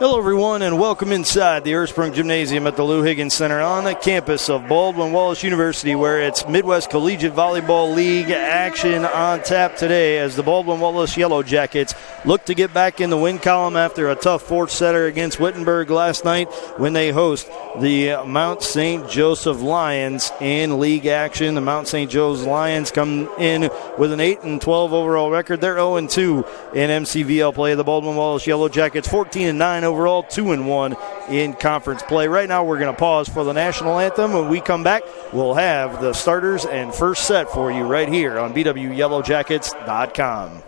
Hello, everyone, and welcome inside the Ursprung Gymnasium at the Lou Higgins Center on the campus of Baldwin Wallace University, where it's Midwest Collegiate Volleyball League action on tap today as the Baldwin Wallace Yellow Jackets look to get back in the win column after a tough fourth setter against Wittenberg last night when they host the Mount St. Joseph Lions in league action. The Mount St. Joe's Lions come in with an 8-12 overall record. They're 0-2 in MCVL play. The Baldwin Wallace Yellow Jackets 14-9 overall, 2-1 in conference play. Right now we're going to pause for the national anthem. When we come back, we'll have the starters and first set for you right here on BWYellowJackets.com.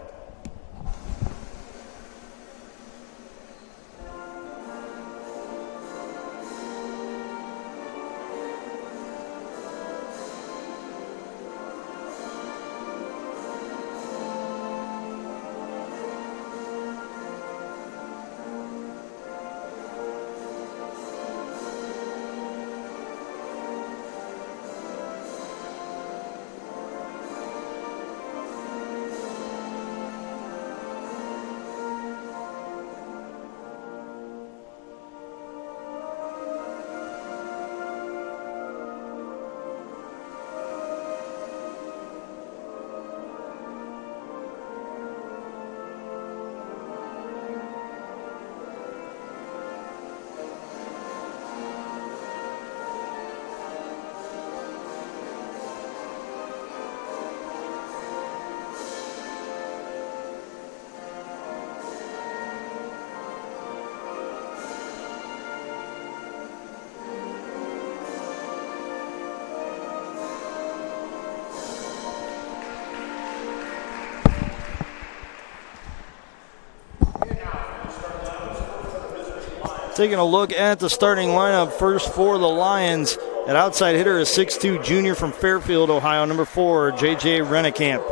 Taking a look at the starting lineup first for the Lions. At outside hitter is 6'2" junior from Fairfield, Ohio, number 4, J.J. Rennekamp.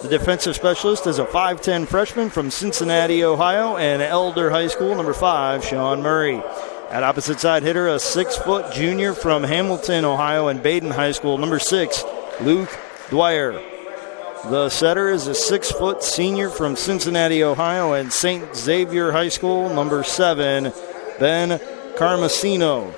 The defensive specialist is a 5'10" freshman from Cincinnati, Ohio, and Elder High School, number 5, Sean Murray. At opposite side hitter, a 6' junior from Hamilton, Ohio, and Baden High School, number 6, Luke Dwyer. The setter is a 6' senior from Cincinnati, Ohio, and St. Xavier High School, number 7, Ben Carmesino.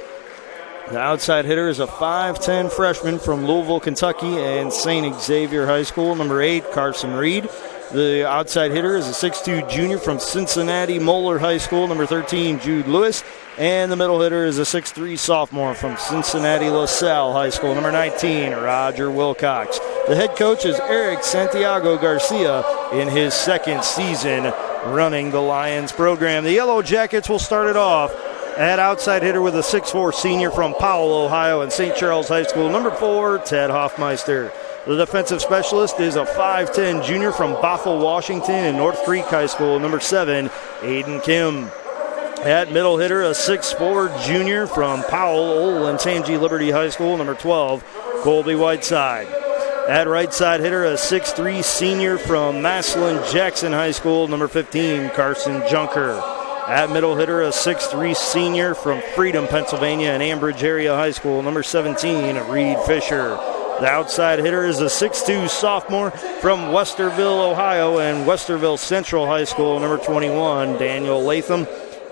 The outside hitter is a 5'10" freshman from Louisville, Kentucky, and St. Xavier High School, number 8, Carson Reed. The outside hitter is a 6'2" junior from Cincinnati Moeller High School, number 13, Jude Lewis. And the middle hitter is a 6'3" sophomore from Cincinnati LaSalle High School, number 19, Roger Wilcox. The head coach is Eric Santiago Garcia in his second season running the Lions program. The Yellow Jackets will start it off at outside hitter with a 6'4" senior from Powell, Ohio, and St. Charles High School, number 4, Ted Hoffmeister. The defensive specialist is a 5'10" junior from Bothell, Washington, and North Creek High School, number 7, Aiden Kim. At middle hitter, a 6'4" junior from Powell, Olentangy Liberty High School, number 12, Colby Whiteside. At right side hitter, a 6'3" senior from Massillon Jackson High School, number 15, Carson Junker. At middle hitter, a 6'3" senior from Freedom, Pennsylvania, and Ambridge Area High School, number 17, Reed Fisher. The outside hitter is a 6'2" sophomore from Westerville, Ohio, and Westerville Central High School, number 21, Daniel Latham.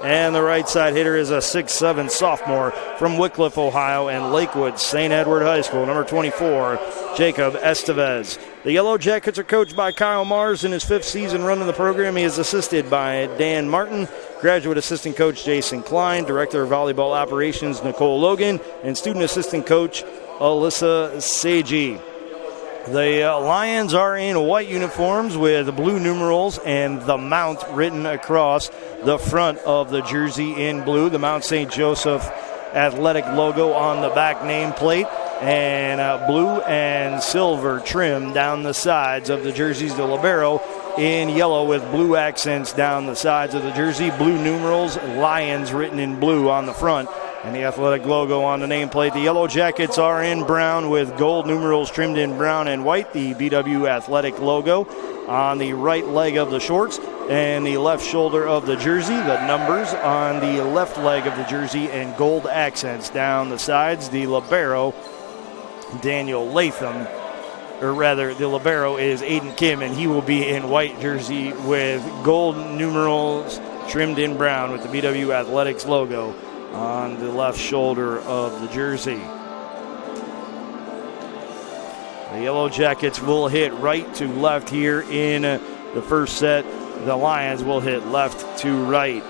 And the right side hitter is a 6'7" sophomore from Wickliffe, Ohio, and Lakewood St. Edward High School, number 24, Jacob Estevez. The Yellow Jackets are coached by Kyle Mars in his 5th season running the program. He is assisted by Dan Martin, graduate assistant coach Jason Klein, director of volleyball operations Nicole Logan, and student assistant coach Alyssa Seiji. The Lions are in white uniforms with blue numerals and the Mount written across the front of the jersey in blue. The Mount St. Joseph athletic logo on the back nameplate, and blue and silver trim down the sides of the jerseys. The libero in yellow with blue accents down the sides of the jersey. Blue numerals, Lions written in blue on the front, and the athletic logo on the nameplate. The Yellow Jackets are in brown with gold numerals trimmed in brown and white. The BW athletic logo on the right leg of the shorts and the left shoulder of the jersey. The numbers on the left leg of the jersey and gold accents down the sides. The libero, Daniel Latham, or rather the libero is Aiden Kim, and he will be in white jersey with gold numerals trimmed in brown with the BW Athletics logo on the left shoulder of the jersey. The Yellow Jackets will hit right to left here in the first set. The Lions will hit left to right.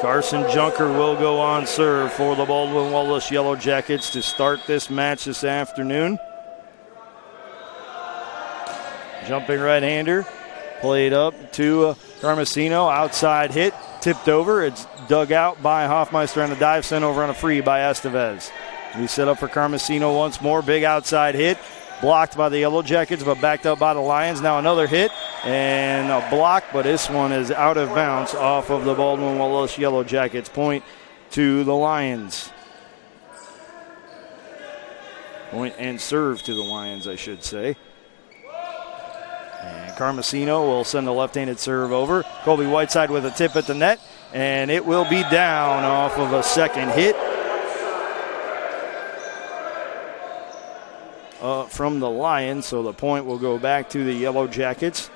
Carson Junker will go on serve for the Baldwin Wallace Yellow Jackets to start this match this afternoon. Jumping right-hander, played up to Carmesino, outside hit, tipped over. It's dug out by Hoffmeister on a dive, sent over on a free by Estevez. We set up for Carmesino once more, big outside hit, blocked by the Yellow Jackets, but backed up by the Lions. Now another hit and a block, but this one is out of bounds off of the Baldwin Wallace Yellow Jackets. Point to the Lions. Point and serve to the Lions, I should say. And Carmesino will send the left-handed serve over. Colby Whiteside with a tip at the net, and it will be down off of a second hit from the Lions, so the point will go back to the Yellow Jackets.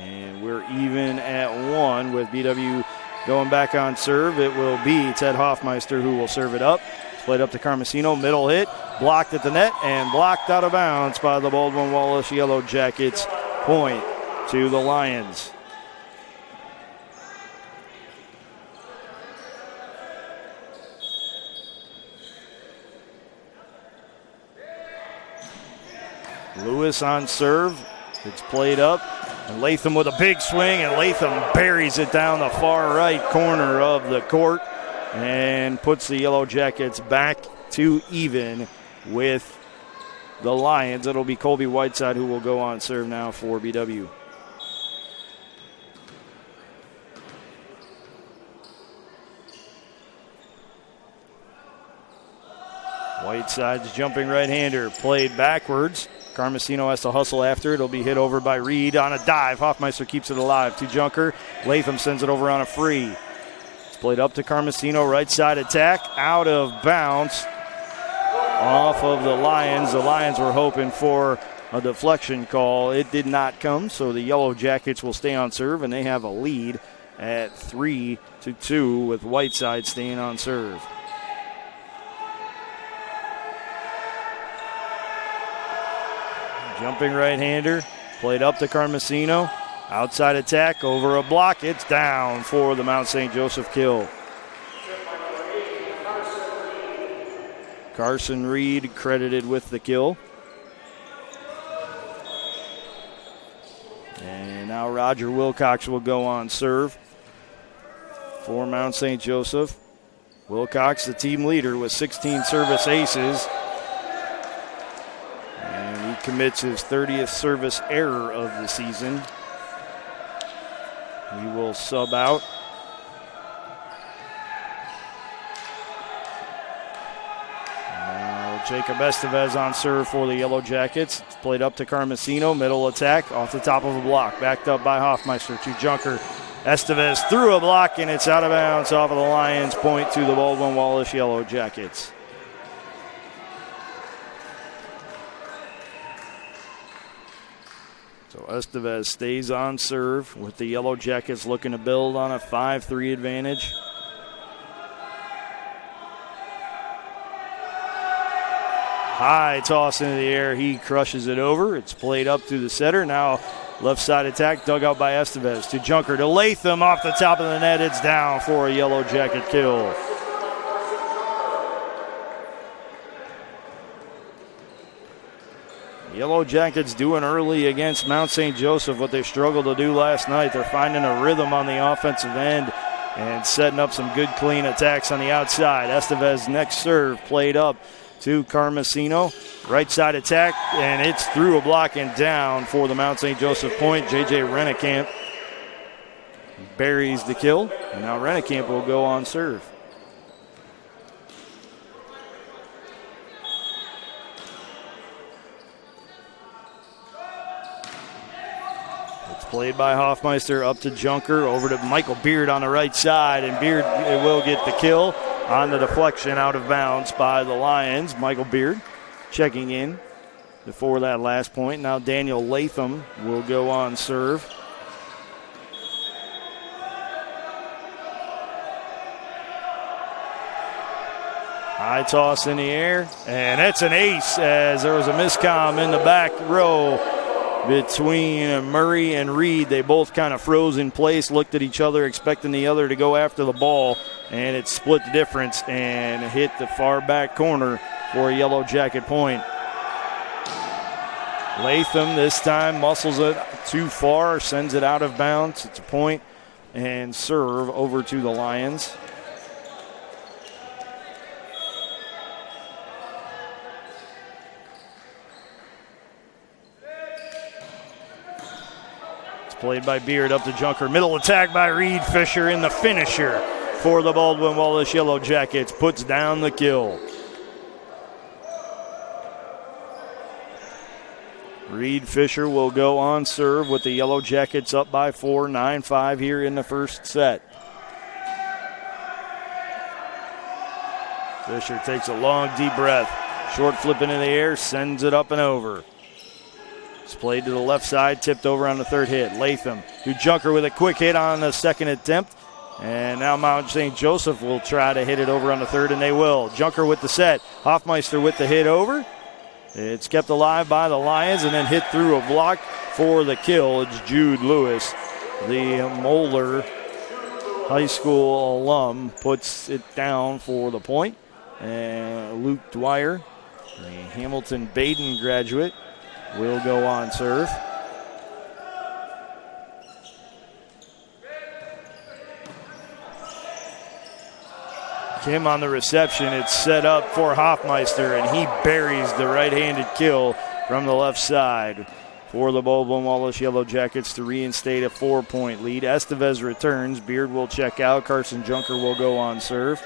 And we're even at one with BW going back on serve. It will be Ted Hoffmeister who will serve it up. Played up to Carmesino, middle hit, blocked at the net, and blocked out of bounds by the Baldwin Wallace Yellow Jackets. Point to the Lions. Lewis on serve. It's played up. And Latham with a big swing, and Latham buries it down the far right corner of the court and puts the Yellow Jackets back to even with the Lions. It'll be Colby Whiteside who will go on serve now for BW. Whiteside's jumping right-hander, played backwards. Carmesino has to hustle after it. It'll be hit over by Reed on a dive. Hoffmeister keeps it alive to Junker. Latham sends it over on a free. It's played up to Carmesino, right side attack, out of bounds off of the Lions. The Lions were hoping for a deflection call. It did not come, so the Yellow Jackets will stay on serve, and they have a lead at 3-2 with Whiteside staying on serve. Jumping right-hander, played up to Carmesino. Outside attack, over a block. It's down for the Mount St. Joseph kill. Carson Reed credited with the kill. And now Roger Wilcox will go on serve for Mount St. Joseph. Wilcox, the team leader, with 16 service aces. And he commits his 30th service error of the season. He will sub out. Now Jacob Estevez on serve for the Yellow Jackets. It's played up to Carmesino, middle attack, off the top of a block. Backed up by Hoffmeister to Junker. Estevez through a block, and it's out of bounds off of the Lions. Point to the Baldwin Wallace Yellow Jackets. So Estevez stays on serve with the Yellow Jackets looking to build on a 5-3 advantage. High toss into the air. He crushes it over. It's played up to the setter. Now left side attack dug out by Estevez to Junker to Latham off the top of the net. It's down for a Yellow Jacket kill. Yellow Jackets doing early against Mount St. Joseph what they struggled to do last night. They're finding a rhythm on the offensive end and setting up some good clean attacks on the outside. Estevez next serve played up to Carmesino. Right side attack, and it's through a block and down for the Mount St. Joseph point. J.J. Rennekamp buries the kill, and now Rennekamp will go on serve. It's played by Hoffmeister up to Junker, over to Michael Beard on the right side, and Beard will get the kill on the deflection out of bounds by the Lions. Michael Beard checking in before that last point. Now Daniel Latham will go on serve. High toss in the air, and that's an ace, as there was a miscomm in the back row between Murray and Reed. They both kind of froze in place, looked at each other, expecting the other to go after the ball, and it split the difference and hit the far back corner for a Yellow Jacket point. Latham this time muscles it too far, sends it out of bounds. It's a point and serve over to the Lions. It's played by Beard up to Junker. Middle attack by Reed. Fisher in the finisher for the Baldwin Wallace Yellow Jackets. Puts down the kill. Reed Fisher will go on serve with the Yellow Jackets up by 4, 9-5 here in the first set. Fisher takes a long, deep breath. Short flipping in the air, sends it up and over. It's played to the left side, tipped over on the third hit. Latham to Junker with a quick hit on the second attempt. And now Mount St. Joseph will try to hit it over on the third, and they will. Junker with the set. Hoffmeister with the hit over. It's kept alive by the Lions and then hit through a block for the kill. It's Jude Lewis, the Moeller High School alum, puts it down for the point. And Luke Dwyer, the Hamilton Baden graduate, will go on serve. Kim on the reception. It's set up for Hoffmeister, and he buries the right-handed kill from the left side for the Baldwin Wallace Yellow Jackets to reinstate a 4-point lead. Estevez returns. Beard will check out. Carson Junker will go on serve.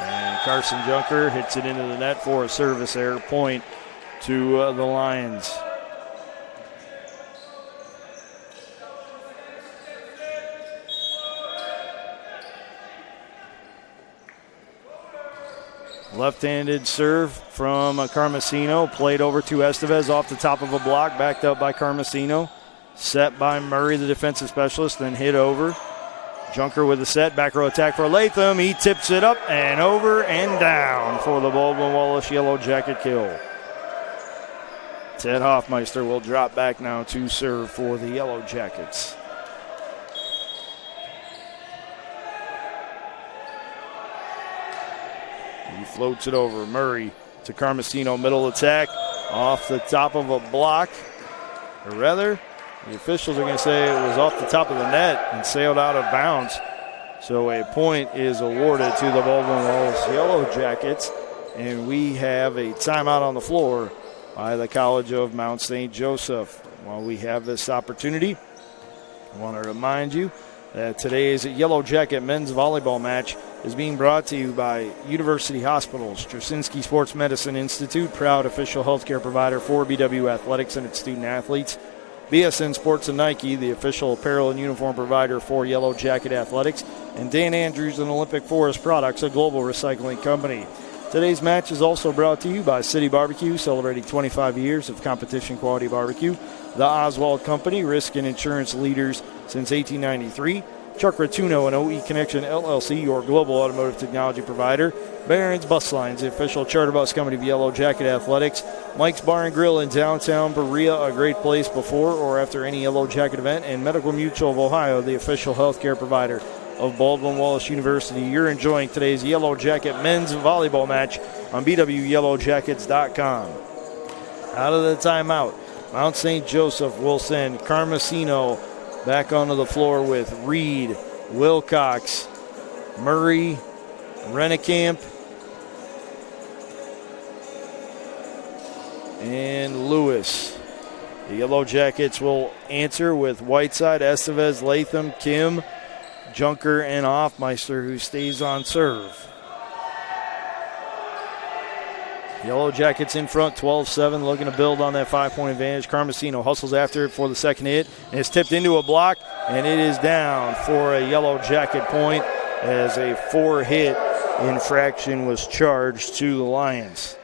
And Carson Junker hits it into the net for a service error, point to the Lions. Left-handed serve from Carmesino, played over to Estevez off the top of a block, backed up by Carmesino. Set by Murray, the defensive specialist, then hit over. Junker with the set, back row attack for Latham. He tips it up and over and down for the Baldwin Wallace Yellow Jacket kill. Ted Hoffmeister will drop back now to serve for the Yellow Jackets. He floats it over. Murray to Carmesino, middle attack, off the top of a block. Or rather, the officials are going to say it was off the top of the net and sailed out of bounds. So a point is awarded to the Baldwin Wallace Yellow Jackets. And we have a timeout on the floor by the College of Mount St. Joseph. While we have this opportunity, I want to remind you that today's Yellow Jacket men's volleyball match is being brought to you by University Hospitals, Straczynski Sports Medicine Institute, proud official healthcare provider for BW Athletics and its student athletes. BSN Sports and Nike, the official apparel and uniform provider for Yellow Jacket Athletics. And Dan Andrews and Olympic Forest Products, a global recycling company. Today's match is also brought to you by City Barbecue, celebrating 25 years of competition quality barbecue. The Oswald Company, risk and insurance leaders since 1893. Chuck Ratuno and OE Connection LLC, your global automotive technology provider. Barron's Bus Lines, the official charter bus company of Yellow Jacket Athletics. Mike's Bar and Grill in downtown Berea, a great place before or after any Yellow Jacket event. And Medical Mutual of Ohio, the official healthcare provider of Baldwin Wallace University. You're enjoying today's Yellow Jacket men's volleyball match on BWYellowJackets.com. Out of the timeout, Mount St. Joseph will send Carmesino back onto the floor with Reed Wilcox, Murray, Rennekamp, and Lewis. The Yellow Jackets will answer with Whiteside, Estevez, Latham, Kim, Junker, and Hoffmeister, who stays on serve. Yellow Jackets in front, 12-7, looking to build on that 5-point advantage. Carmesino hustles after it for the second hit, and it's tipped into a block, and it is down for a Yellow Jacket point as a 4-hit infraction was charged to the Lions.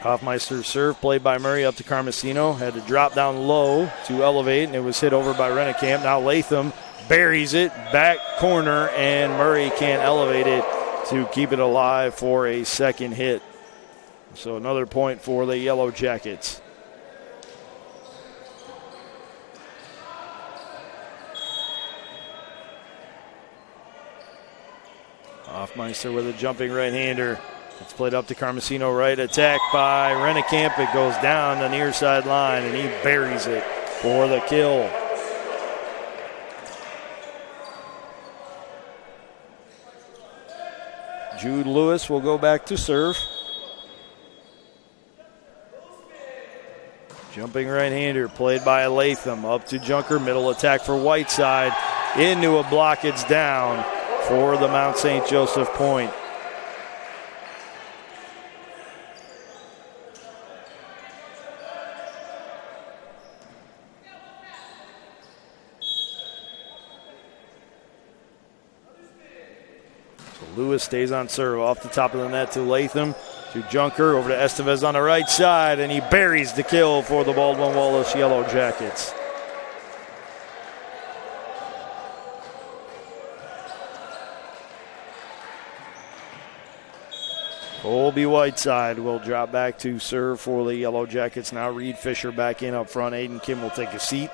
Hoffmeister's serve played by Murray up to Carmesino. Had to drop down low to elevate, and it was hit over by Rennekamp. Now Latham buries it, back corner, and Murray can't elevate it to keep it alive for a second hit. So another point for the Yellow Jackets. Hoffmeister with a jumping right-hander. It's played up to Carmesino, right attack by Rennekamp. It goes down the near side line, and he buries it for the kill. Jude Lewis will go back to serve. Jumping right-hander played by Latham. Up to Junker, middle attack for Whiteside. Into a block, it's down for the Mount St. Joseph point. Lewis stays on serve off the top of the net to Latham, to Junker, over to Estevez on the right side, and he buries the kill for the Baldwin Wallace Yellow Jackets. Colby Whiteside will drop back to serve for the Yellow Jackets. Now Reed Fisher back in up front. Aiden Kim will take a seat.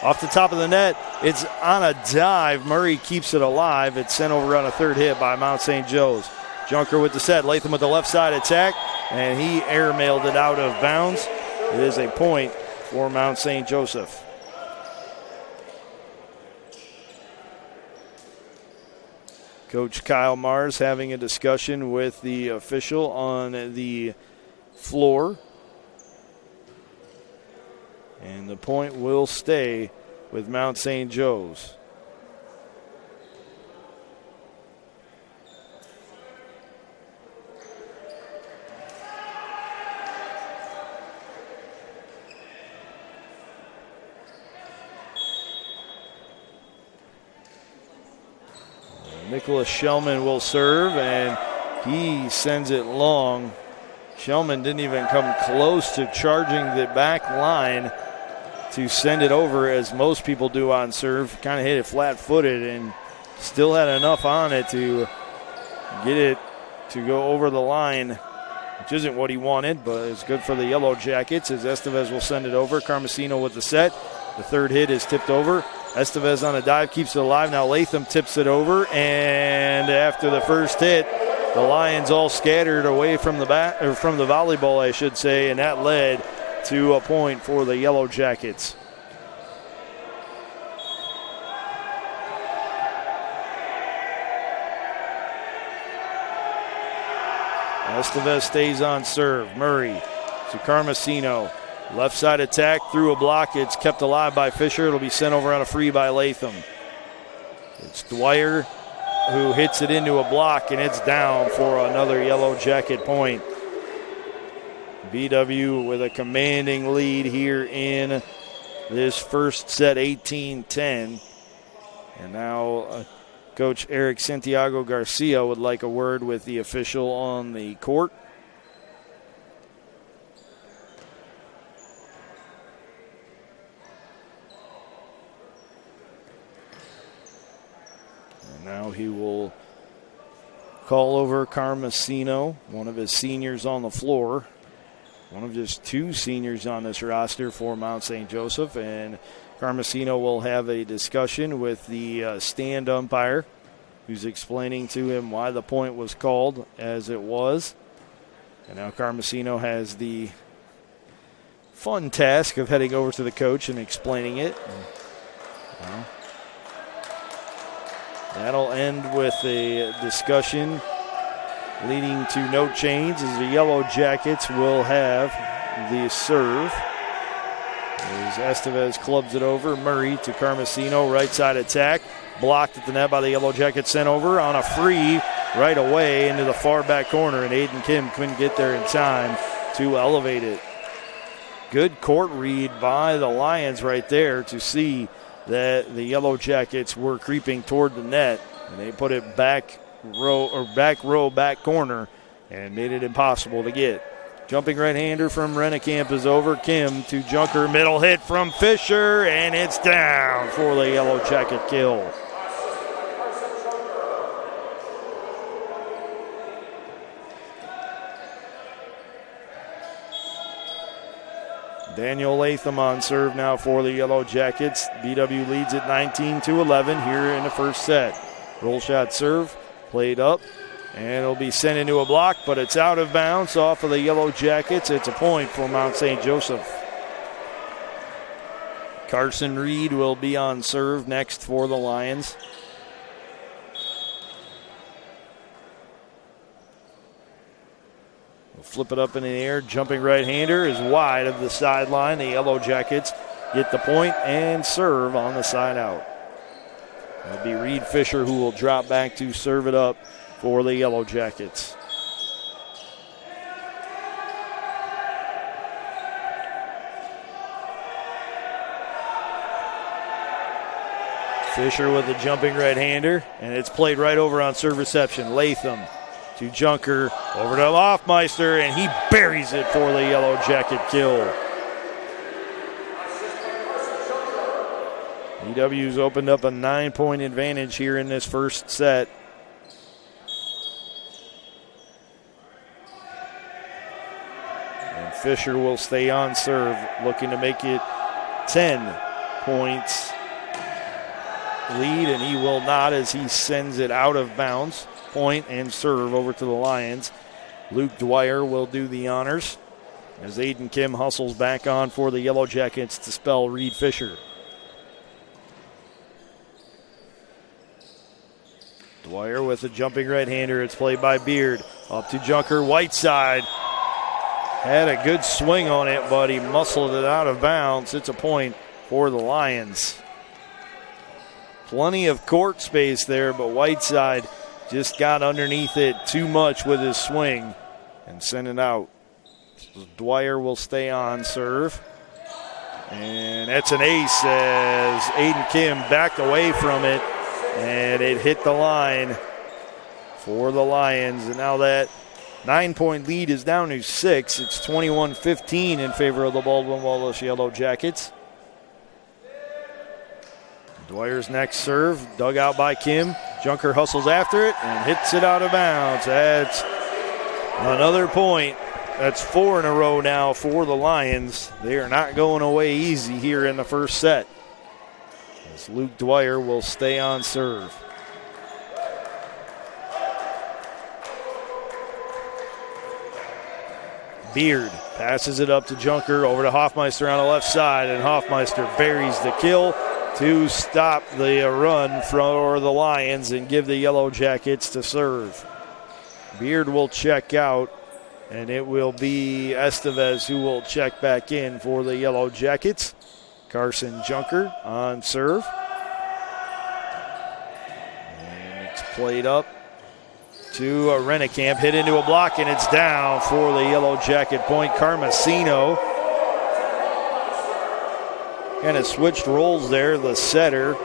Off the top of the net, it's on a dive. Murray keeps it alive. It's sent over on a third hit by Mount St. Joe's. Junker with the set. Latham with the left side attack, and he airmailed it out of bounds. It is a point for Mount St. Joseph. Coach Kyle Mars having a discussion with the official on the floor. And the point will stay with Mount St. Joe's. Nicholas Shellman will serve, and he sends it long. Shellman didn't even come close to charging the back line to send it over, as most people do on serve. Kind of hit it flat-footed and still had enough on it to get it to go over the line, which isn't what he wanted, but it's good for the Yellow Jackets as Estevez will send it over. Carmesino with the set. The third hit is tipped over. Estevez on a dive keeps it alive. Now Latham tips it over, and after the first hit, the Lions all scattered away from the volleyball, I should say, and that led to a point for the Yellow Jackets. Estevez stays on serve. Murray to Carmesino. Left side attack through a block. It's kept alive by Fisher. It'll be sent over on a free by Latham. It's Dwyer who hits it into a block, and it's down for another Yellow Jacket point. BW with a commanding lead here in this first set, 18-10. And now Coach Eric Santiago Garcia would like a word with the official on the court. And now he will call over Carmesino, one of his seniors on the floor. One of just two seniors on this roster for Mount St. Joseph, and Carmesino will have a discussion with the stand umpire, who's explaining to him why the point was called as it was. And now Carmesino has the fun task of heading over to the coach and explaining it. Well, that'll end with a discussion leading to no change as the Yellow Jackets will have the serve. As Estevez clubs it over, Murray to Carmesino, right side attack. Blocked at the net by the Yellow Jackets, sent over on a free right away into the far back corner, and Aiden Kim couldn't get there in time to elevate it. Good court read by the Lions right there to see that the Yellow Jackets were creeping toward the net, and they put it back corner, and made it impossible to get. Jumping right-hander from Rennekamp is over. Kim to Junker, middle hit from Fisher, and it's down for the Yellow Jacket kill. Daniel Latham on serve now for the Yellow Jackets. BW leads at 19-11 here in the first set. Roll shot serve, played up, and it'll be sent into a block, but it's out of bounds off of the Yellow Jackets. It's a point for Mount St. Joseph. Carson Reed will be on serve next for the Lions. We'll flip it up in the air. Jumping right-hander is wide of the sideline. The Yellow Jackets get the point and serve on the side out. It'll be Reed Fisher who will drop back to serve it up for the Yellow Jackets. Fisher with a jumping right-hander, and it's played right over on serve reception. Latham to Junker, over to Hoffmeister, and he buries it for the Yellow Jacket kill. EW's opened up a 9-point advantage here in this first set. And Fisher will stay on serve, looking to make it 10 points lead, and he will not as he sends it out of bounds. Point and serve over to the Lions. Luke Dwyer will do the honors as Aiden Kim hustles back on for the Yellow Jackets to spell Reed Fisher. Dwyer with a jumping right-hander. It's played by Beard. Up to Junker, Whiteside. Had a good swing on it, but he muscled it out of bounds. It's a point for the Lions. Plenty of court space there, but Whiteside just got underneath it too much with his swing and sent it out. So Dwyer will stay on serve. And that's an ace as Aiden Kim backed away from it, and it hit the line for the Lions. And now that 9-point lead is down to 6. It's 21-15 in favor of the Baldwin Wallace Yellow Jackets. Dwyer's next serve, dug out by Kim. Junker hustles after it and hits it out of bounds. That's another point. That's 4 in a row now for the Lions. They are not going away easy here in the first set, as Luke Dwyer will stay on serve. Beard passes it up to Junker, over to Hoffmeister on the left side, and Hoffmeister buries the kill to stop the run for the Lions and give the Yellow Jackets to serve. Beard will check out, and it will be Estevez who will check back in for the Yellow Jackets. Carson Junker on serve. And it's played up to Rennekamp, hit into a block, and it's down for the Yellow Jacket point. Carmesino kind of switched roles there. The setter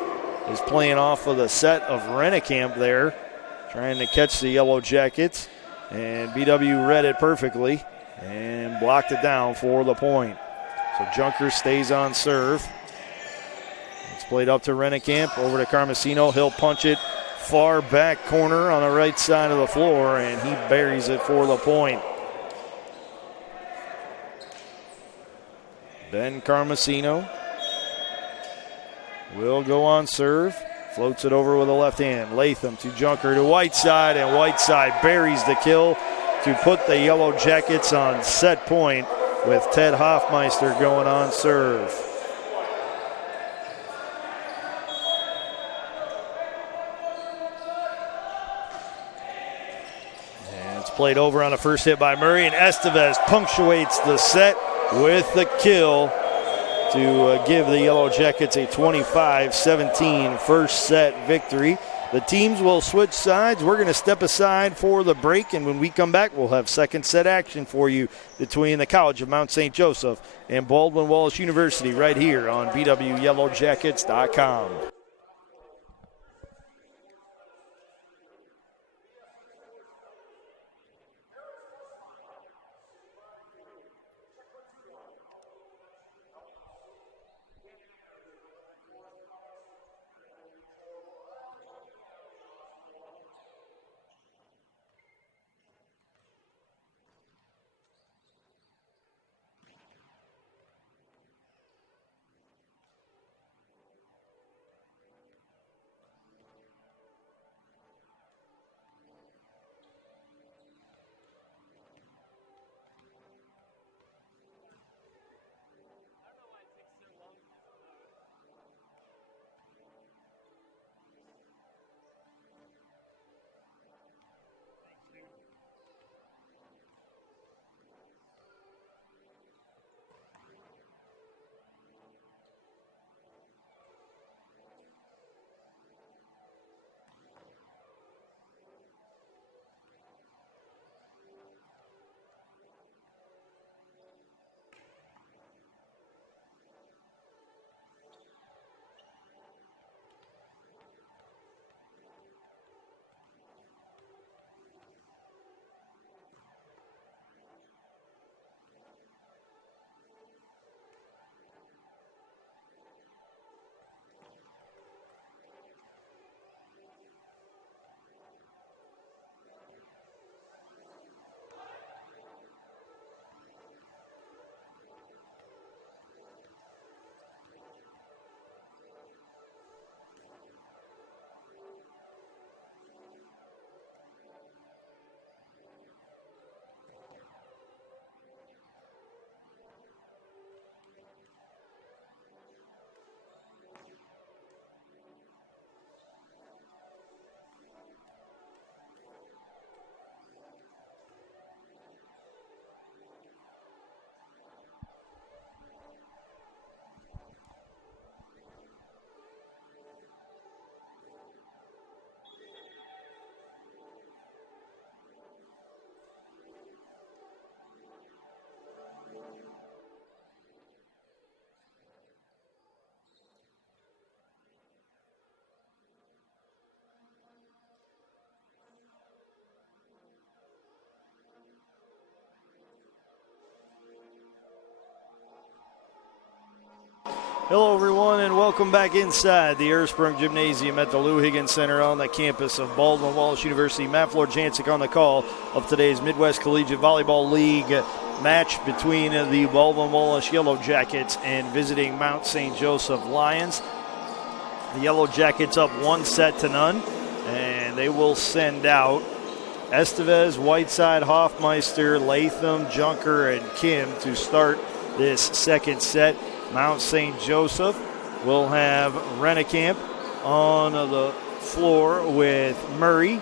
is playing off of the set of Rennekamp there, trying to catch the Yellow Jackets. And BW read it perfectly and blocked it down for the point. So Junker stays on serve. It's played up to Rennekamp, over to Carmesino. He'll punch it far back corner on the right side of the floor, and he buries it for the point. Ben Carmesino will go on serve. Floats it over with a left hand. Latham to Junker to Whiteside, and Whiteside buries the kill to put the Yellow Jackets on set point with Ted Hoffmeister going on serve. And it's played over on the first hit by Murray, and Estevez punctuates the set with the kill to give the Yellow Jackets a 25-17 first set victory. The teams will switch sides. We're going to step aside for the break, and when we come back, we'll have second set action for you between the College of Mount St. Joseph and Baldwin Wallace University right here on BWYellowJackets.com. Hello, everyone, and welcome back inside the Ursprung Gymnasium at the Lou Higgins Center on the campus of Baldwin Wallace University. Matt Florjancic on the call of today's Midwest Collegiate Volleyball League match between the Baldwin Wallace Yellow Jackets and visiting Mount St. Joseph Lions. The Yellow Jackets up 1-0, and they will send out Estevez, Whiteside, Hoffmeister, Latham, Junker, and Kim to start this second set. Mount St. Joseph will have Rennekamp on the floor with Murray,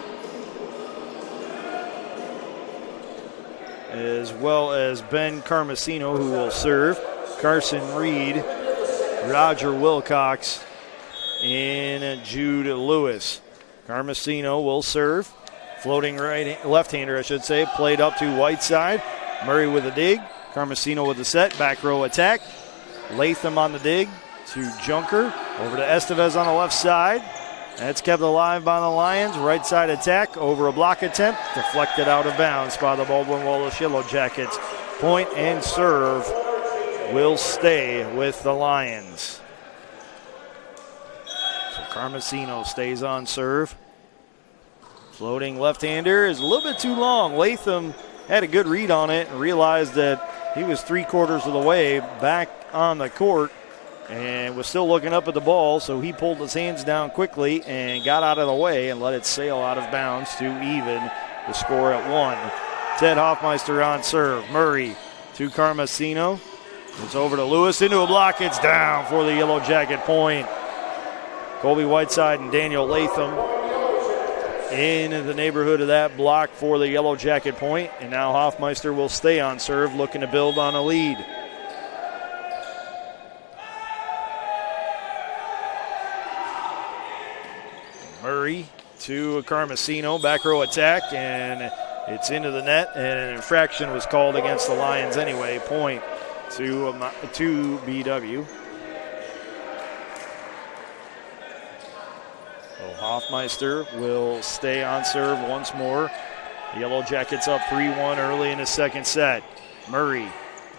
as well as Ben Carmesino, who will serve, Carson Reed, Roger Wilcox, and Jude Lewis. Carmesino will serve, floating left-hander, I should say, played up to Whiteside. Murray with a dig, Carmesino with the set, back row attack. Latham on the dig to Junker, over to Estevez on the left side. That's kept alive by the Lions. Right side attack, over a block attempt, deflected out of bounds by the Baldwin Wallace Yellow Jackets. Point and serve will stay with the Lions. So Carmesino stays on serve. Floating left-hander is a little bit too long. Latham had a good read on it and realized that he was 3/4 of the way back on the court and was still looking up at the ball, so he pulled his hands down quickly and got out of the way and let it sail out of bounds to even the score at 1. Ted Hoffmeister on serve. Murray to Carmesino. It's over to Lewis, into a block. It's down for the Yellow Jacket point. Colby Whiteside and Daniel Latham in the neighborhood of that block for the Yellow Jacket point. And now Hoffmeister will stay on serve, looking to build on a lead. Murray to Carmesino, back row attack, and it's into the net, and an infraction was called against the Lions anyway. Point to BW. So Hoffmeister will stay on serve once more. The Yellow Jackets up 3-1 early in the second set. Murray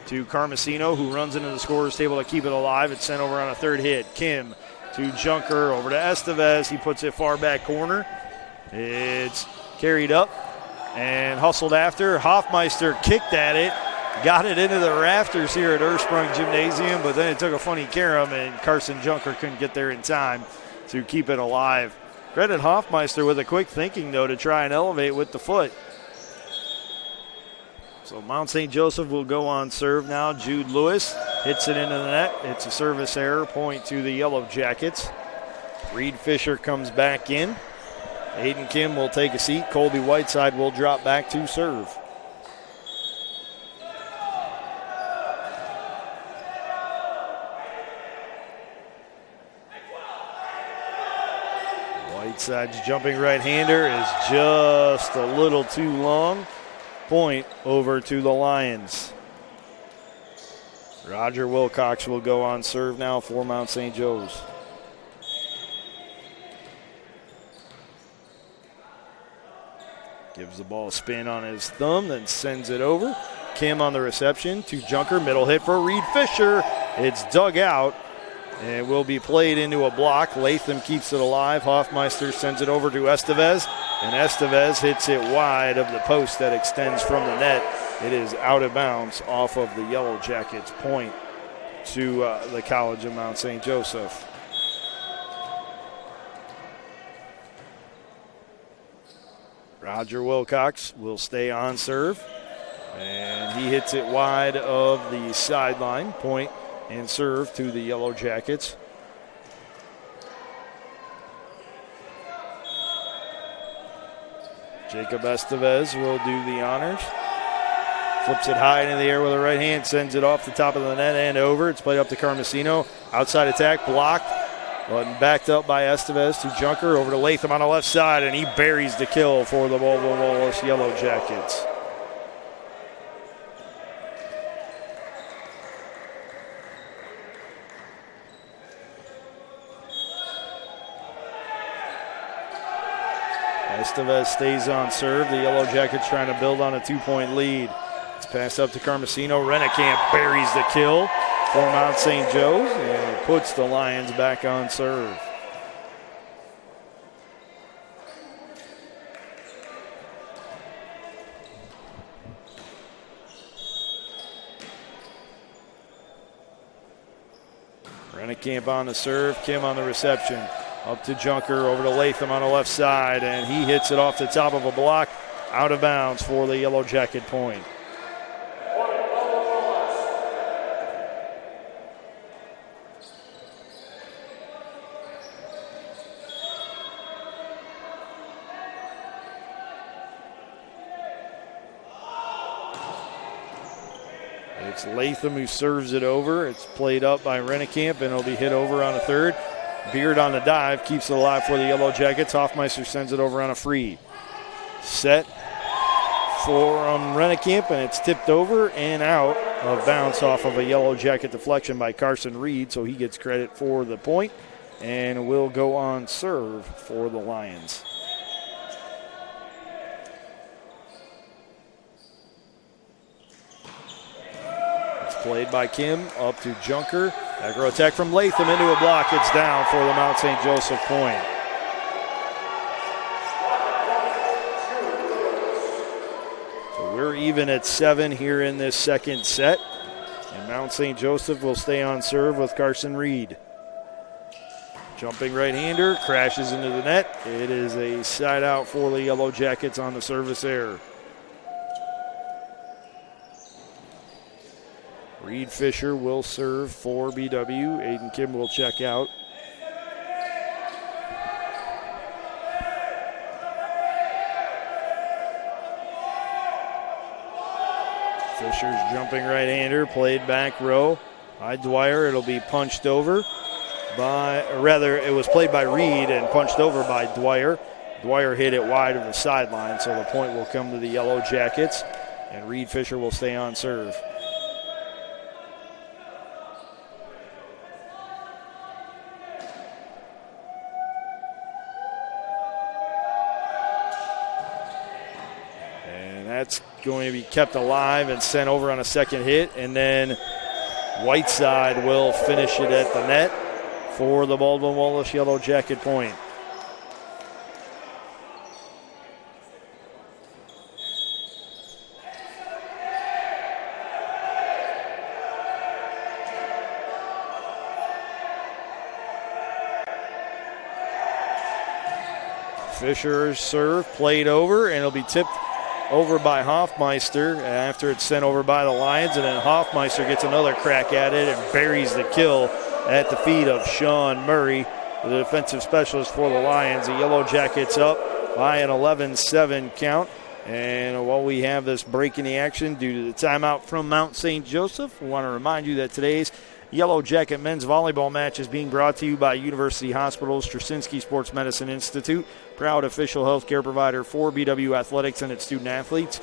to Carmesino, who runs into the scorer's table to keep it alive. It's sent over on a third hit. Kim to Junker, over to Estevez. He puts it far back corner. It's carried up and hustled after. Hoffmeister kicked at it, got it into the rafters here at Ursprung Gymnasium, but then it took a funny carom, and Carson Junker couldn't get there in time to keep it alive. Credit Hoffmeister with a quick thinking, though, to try and elevate with the foot. So Mount St. Joseph will go on serve now. Jude Lewis hits it into the net. It's a service error, point to the Yellow Jackets. Reed Fisher comes back in. Aiden Kim will take a seat. Colby Whiteside will drop back to serve. Whiteside's jumping right-hander is just a little too long. Point over to the Lions. Roger Wilcox will go on serve now for Mount St. Joe's. Gives the ball a spin on his thumb, then sends it over. Kim on the reception to Junker. Middle hit for Reed Fisher. It's dug out and will be played into a block. Latham keeps it alive. Hoffmeister sends it over to Estevez, and Estevez hits it wide of the post that extends from the net. It is out of bounds off of the Yellow Jackets, point to the College of Mount St. Joseph. Roger Wilcox will stay on serve, and he hits it wide of the sideline. Point and serve to the Yellow Jackets. Jacob Estevez will do the honors. Flips it high into the air with a right hand, sends it off the top of the net and over. It's played up to Carmesino. Outside attack, blocked, but backed up by Estevez to Junker, over to Latham on the left side, and he buries the kill for the Baldwin Wallace Yellow Jackets. Estevez stays on serve. The Yellow Jackets trying to build on a 2-point lead. It's passed up to Carmesino. Rennekamp buries the kill for Mount St. Joe's and puts the Lions back on serve. Rennekamp on the serve. Kim on the reception. Up to Junker, over to Latham on the left side, and he hits it off the top of a block, out of bounds for the Yellow Jacket point. It's Latham who serves it over. It's played up by Rennekamp, and it'll be hit over on a third. Beard on the dive, keeps it alive for the Yellow Jackets. Hoffmeister sends it over on a free. Set for Rennekamp, and it's tipped over and out of bounds off of a Yellow Jacket deflection by Carson Reed, so he gets credit for the point and will go on serve for the Lions. It's played by Kim up to Junker. Back row attack from Latham into a block. It's down for the Mount St. Joseph point. So we're even at 7 here in this second set. And Mount St. Joseph will stay on serve with Carson Reed. Jumping right-hander, crashes into the net. It is a side out for the Yellow Jackets on the service error. Reed Fisher will serve for BW. Aiden Kim will check out. Fisher's jumping right-hander, played back row by Dwyer. It'll be punched over by, or rather, it was played by Reed and punched over by Dwyer. Dwyer hit it wide of the sideline, so the point will come to the Yellow Jackets, and Reed Fisher will stay on serve. And that's going to be kept alive and sent over on a second hit, and then Whiteside will finish it at the net for the Baldwin Wallace Yellow Jacket point. Fisher's serve played over, and it'll be tipped over by Hoffmeister after it's sent over by the Lions, and then Hoffmeister gets another crack at it and buries the kill at the feet of Sean Murray, the defensive specialist for the Lions. The Yellow Jackets up by an 11-7 count. And while we have this break in the action due to the timeout from Mount St. Joseph, we want to remind you that today's Yellow Jacket men's volleyball match is being brought to you by University Hospital's Straczynski Sports Medicine Institute, proud official healthcare provider for BW Athletics and its student athletes.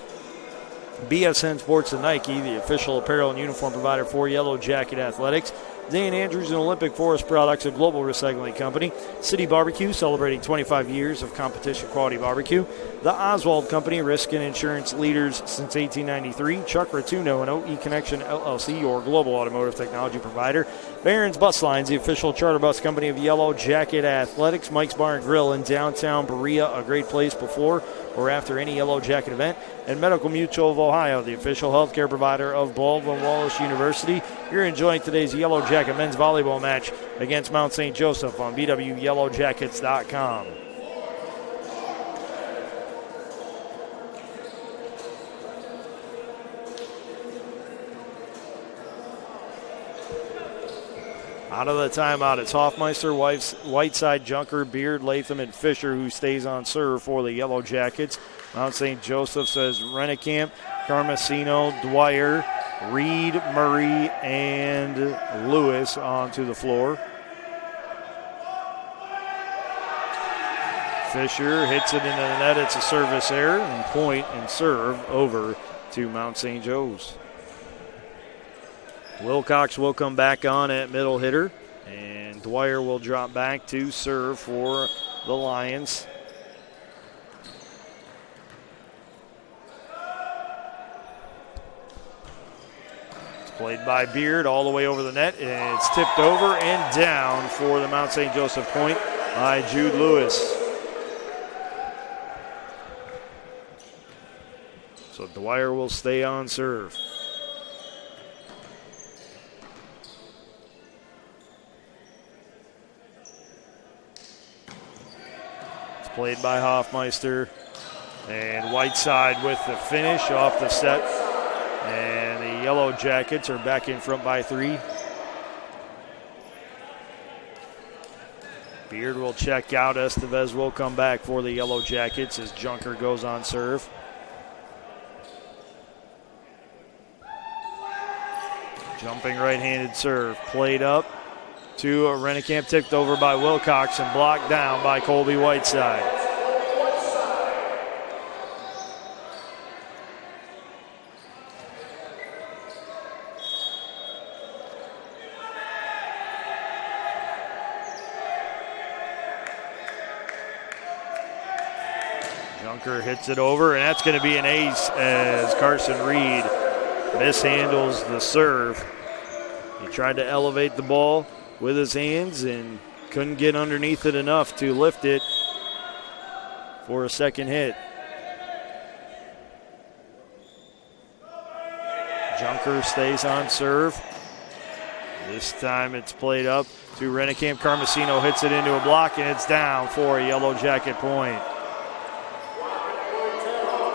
BSN Sports and Nike, the official apparel and uniform provider for Yellow Jacket Athletics. Dan Andrews and Olympic Forest Products, a global recycling company. City Barbecue, celebrating 25 years of competition quality barbecue. The Oswald Company, risk and insurance leaders since 1893. Chuck Rotuno and OE Connection LLC, your global automotive technology provider. Barron's Bus Lines, the official charter bus company of Yellow Jacket Athletics. Mike's Bar and Grill in downtown Berea, a great place before or after any Yellow Jacket event. And Medical Mutual of Ohio, the official healthcare provider of Baldwin Wallace University. You're enjoying today's Yellow Jacket men's volleyball match against Mount St. Joseph on BWYellowJackets.com. Out of the timeout, it's Hoffmeister, Whiteside, Junker, Beard, Latham, and Fisher who stays on serve for the Yellow Jackets. Mount St. Joseph says Rennekamp, Carmesino, Dwyer, Reed, Murray, and Lewis onto the floor. Fisher hits it into the net. It's a service error, and point and serve over to Mount St. Joe's. Wilcox will come back on at middle hitter, and Dwyer will drop back to serve for the Lions. It's played by Beard all the way over the net, and it's tipped over and down for the Mount St. Joseph point by Jude Lewis. So Dwyer will stay on serve. Played by Hoffmeister, and Whiteside with the finish off the set, and the Yellow Jackets are back in front by 3. Beard will check out. Estevez will come back for the Yellow Jackets as Junker goes on serve. Jumping right-handed serve, played up to Rennekamp, tipped over by Wilcox and blocked down by Colby Whiteside. Junker hits it over, and that's going to be an ace as Carson Reed mishandles the serve. He tried to elevate the ball with his hands and couldn't get underneath it enough to lift it for a second hit. Junker stays on serve. This time it's played up to Rennekamp. Carmesino hits it into a block, and it's down for a Yellow Jacket point.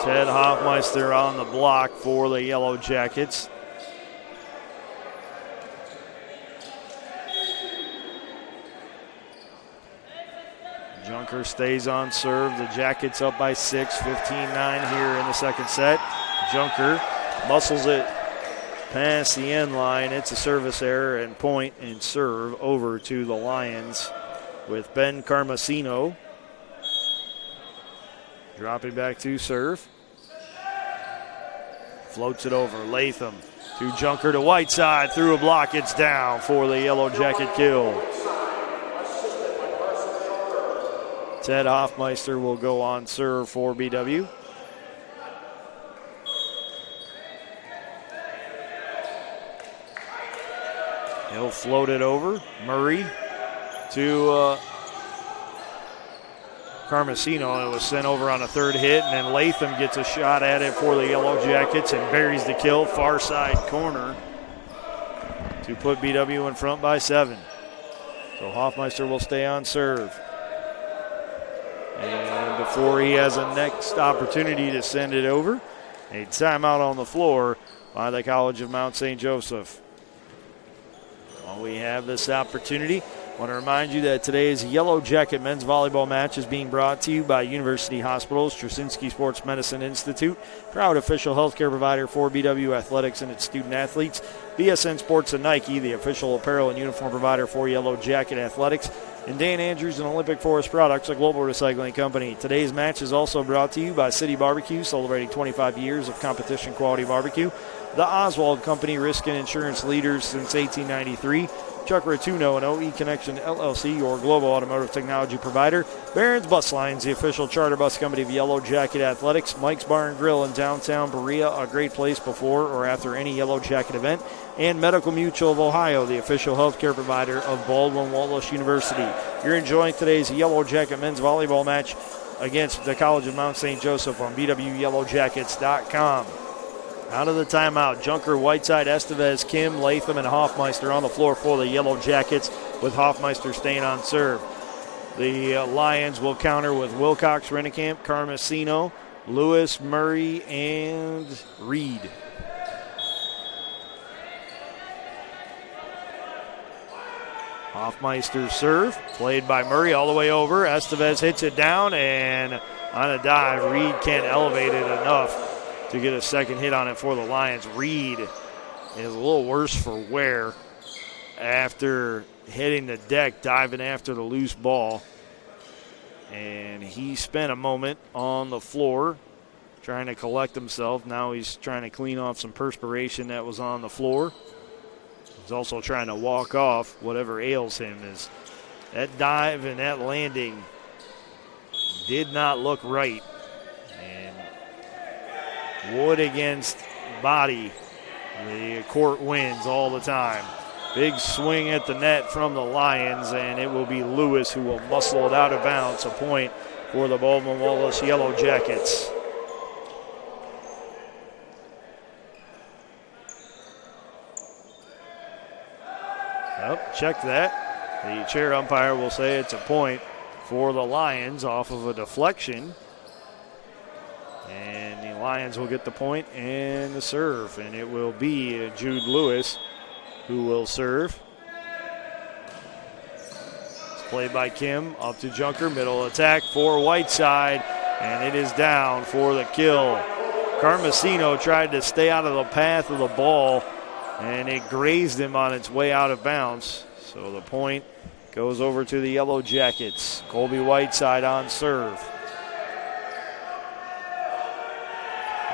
Ted Hoffmeister on the block for the Yellow Jackets. Junker stays on serve. The Jackets up by 6, 15-9 here in the second set. Junker muscles it past the end line. It's a service error and point and serve over to the Lions with Ben Carmesino dropping back to serve. Floats it over. Latham to Junker to Whiteside. Through a block. It's down for the Yellow Jacket kill. Ted Hoffmeister will go on serve for BW. He'll float it over. Murray to Carmesino, and it was sent over on a third hit, and then Latham gets a shot at it for the Yellow Jackets and buries the kill, far side corner to put BW in front by 7. So Hoffmeister will stay on serve. And before he has a next opportunity to send it over, a timeout on the floor by the College of Mount St. Joseph. While we have this opportunity, I want to remind you that today's Yellow Jacket men's volleyball match is being brought to you by University Hospitals, Straczynski Sports Medicine Institute, proud official healthcare provider for BW Athletics and its student athletes, BSN Sports and Nike, the official apparel and uniform provider for Yellow Jacket Athletics, and Dan Andrews and Olympic Forest Products, a global recycling company. Today's match is also brought to you by City Barbecue, celebrating 25 years of competition quality barbecue, the Oswald Company, risk and insurance leaders since 1893, Chuck Rotuno and OE Connection LLC, your global automotive technology provider. Barron's Bus Lines, the official charter bus company of Yellow Jacket Athletics. Mike's Bar and Grill in downtown Berea, a great place before or after any Yellow Jacket event. And Medical Mutual of Ohio, the official healthcare provider of Baldwin Wallace University. You're enjoying today's Yellow Jacket men's volleyball match against the College of Mount St. Joseph on BWYellowJackets.com. Out of the timeout, Junker, Whiteside, Estevez, Kim, Latham, and Hoffmeister on the floor for the Yellow Jackets, with Hoffmeister staying on serve. The Lions will counter with Wilcox, Rennekamp, Carmesino, Lewis, Murray, and Reed. Hoffmeister's serve, played by Murray all the way over. Estevez hits it down, and on a dive, Reed can't elevate it enough to get a second hit on it for the Lions. Reed is a little worse for wear after hitting the deck, diving after the loose ball. And he spent a moment on the floor trying to collect himself. Now he's trying to clean off some perspiration that was on the floor. He's also trying to walk off whatever ails him. Is that dive and that landing did not look right. Wood against body. The court wins all the time. Big swing at the net from the Lions, and it will be Lewis who will muscle it out of bounds. A point for the Baldwin Wallace Yellow Jackets. Yep, check that. The chair umpire will say it's a point for the Lions off of a deflection. And the Lions will get the point and the serve. And it will be Jude Lewis who will serve. It's played by Kim, up to Junker, middle attack for Whiteside. And it is down for the kill. Carmesino tried to stay out of the path of the ball, and it grazed him on its way out of bounds. So the point goes over to the Yellow Jackets. Colby Whiteside on serve.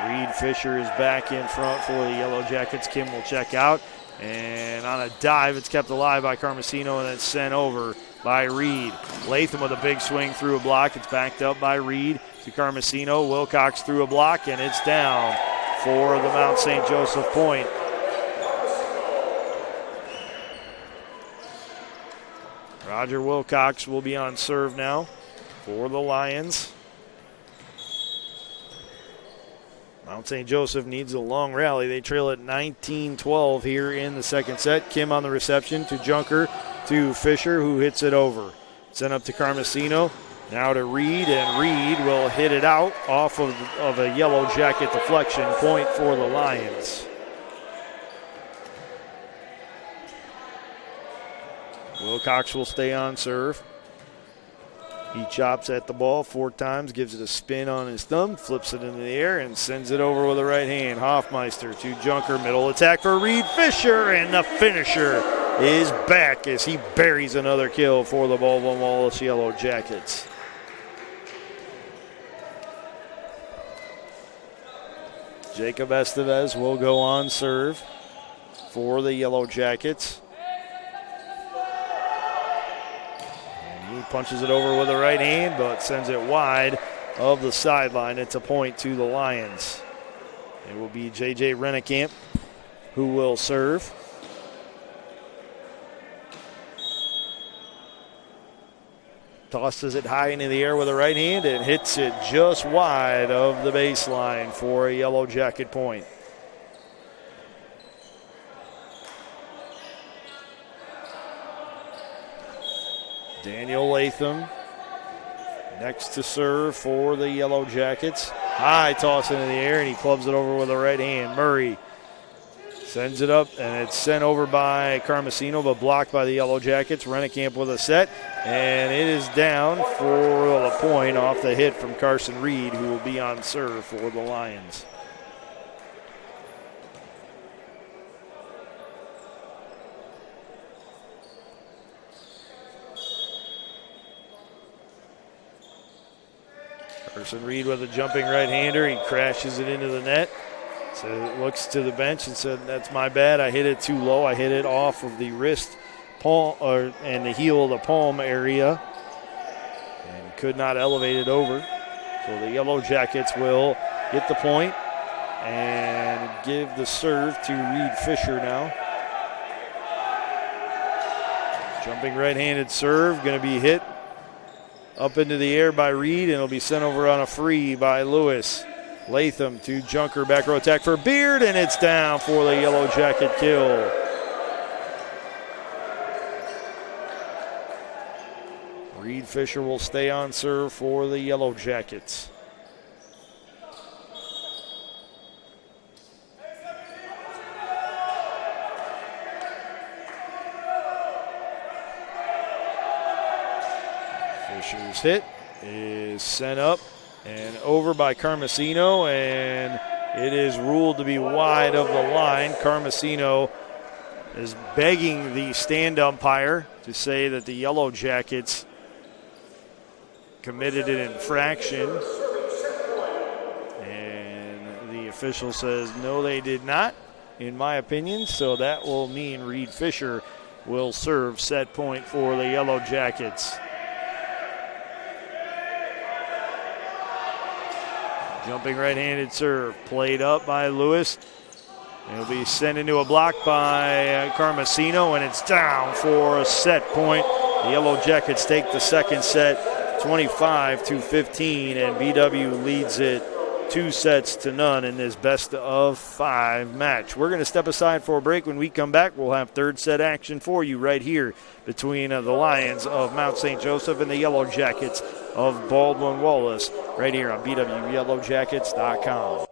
Reed Fisher is back in front for the Yellow Jackets. Kim will check out. And on a dive, it's kept alive by Carmesino and then sent over by Reed. Latham with a big swing through a block. It's backed up by Reed to Carmesino. Wilcox through a block, and it's down for the Mount St. Joseph point. Roger Wilcox will be on serve now for the Lions. Mount St. Joseph needs a long rally. They trail at 19-12 here in the second set. Kim on the reception to Junker to Fisher, who hits it over. Sent up to Carmesino. Now to Reed, and Reed will hit it out off of a Yellow Jacket deflection. Point for the Lions. Wilcox will stay on serve. He chops at the ball 4 times, gives it a spin on his thumb, flips it into the air, and sends it over with the right hand. Hoffmeister to Junker, middle attack for Reed Fisher, and the finisher is back as he buries another kill for the Baldwin Wallace Yellow Jackets. Jacob Estevez will go on serve for the Yellow Jackets. And he punches it over with the right hand, but sends it wide of the sideline. It's a point to the Lions. It will be J.J. Rennekamp who will serve. Tosses it high into the air with the right hand and hits it just wide of the baseline for a Yellow Jacket point. Daniel Latham next to serve for the Yellow Jackets. High toss into the air, and he clubs it over with the right hand. Murray sends it up, and it's sent over by Carmesino, but blocked by the Yellow Jackets. Rennekamp with a set, and it is down for the point off the hit from Carson Reed, who will be on serve for the Lions. Carson Reed with a jumping right-hander. He crashes it into the net. So it looks to the bench and said, "That's my bad. I hit it too low. I hit it off of the wrist, palm, and the heel of the palm area, and could not elevate it over." So the Yellow Jackets will get the point and give the serve to Reed Fisher now. Jumping right-handed serve, going to be hit up into the air by Reed, and it'll be sent over on a free by Lewis. Latham to Junker, back row attack for Beard, and it's down for the Yellow Jacket kill. Reed Fisher will stay on serve for the Yellow Jackets. Fisher's hit is sent up and over by Carmesino, and it is ruled to be wide of the line. Carmesino is begging the stand umpire to say that the Yellow Jackets committed an infraction, and the official says no, they did not, in my opinion. So that will mean Reed Fisher will serve set point for the Yellow Jackets. Jumping right-handed serve, played up by Lewis. It'll be sent into a block by Carmesino, and it's down for a set point. The Yellow Jackets take the second set, 25-15, and BW leads it 2-0 in this best-of-5 match. We're going to step aside for a break. When we come back, we'll have third set action for you right here between the Lions of Mount St. Joseph and the Yellow Jackets of Baldwin Wallace right here on BWYellowJackets.com.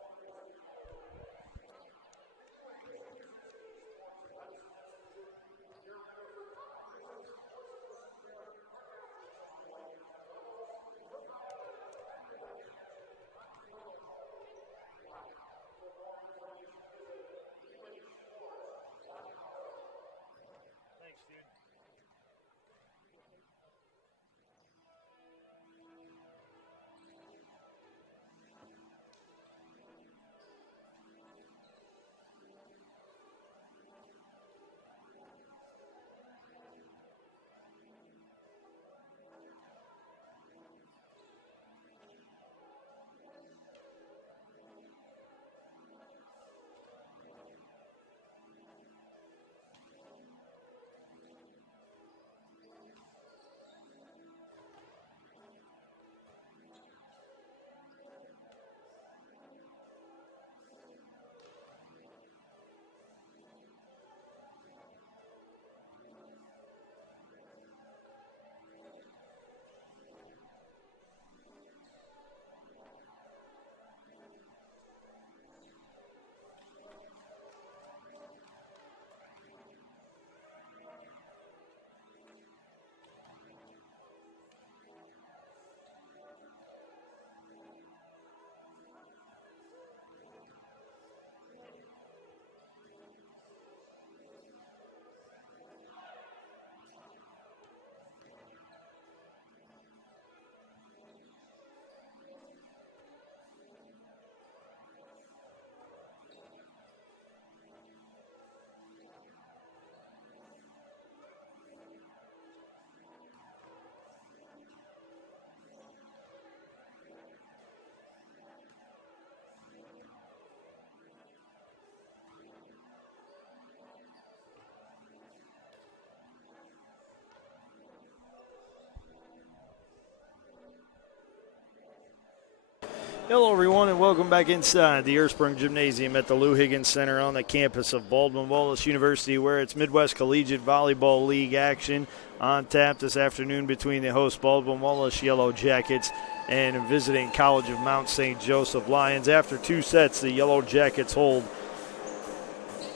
Hello, everyone, and welcome back inside the Ursprung Gymnasium at the Lou Higgins Center on the campus of Baldwin Wallace University, where it's Midwest Collegiate Volleyball League action on tap this afternoon between the host Baldwin Wallace Yellow Jackets and visiting College of Mount St. Joseph Lions. After 2 sets, the Yellow Jackets hold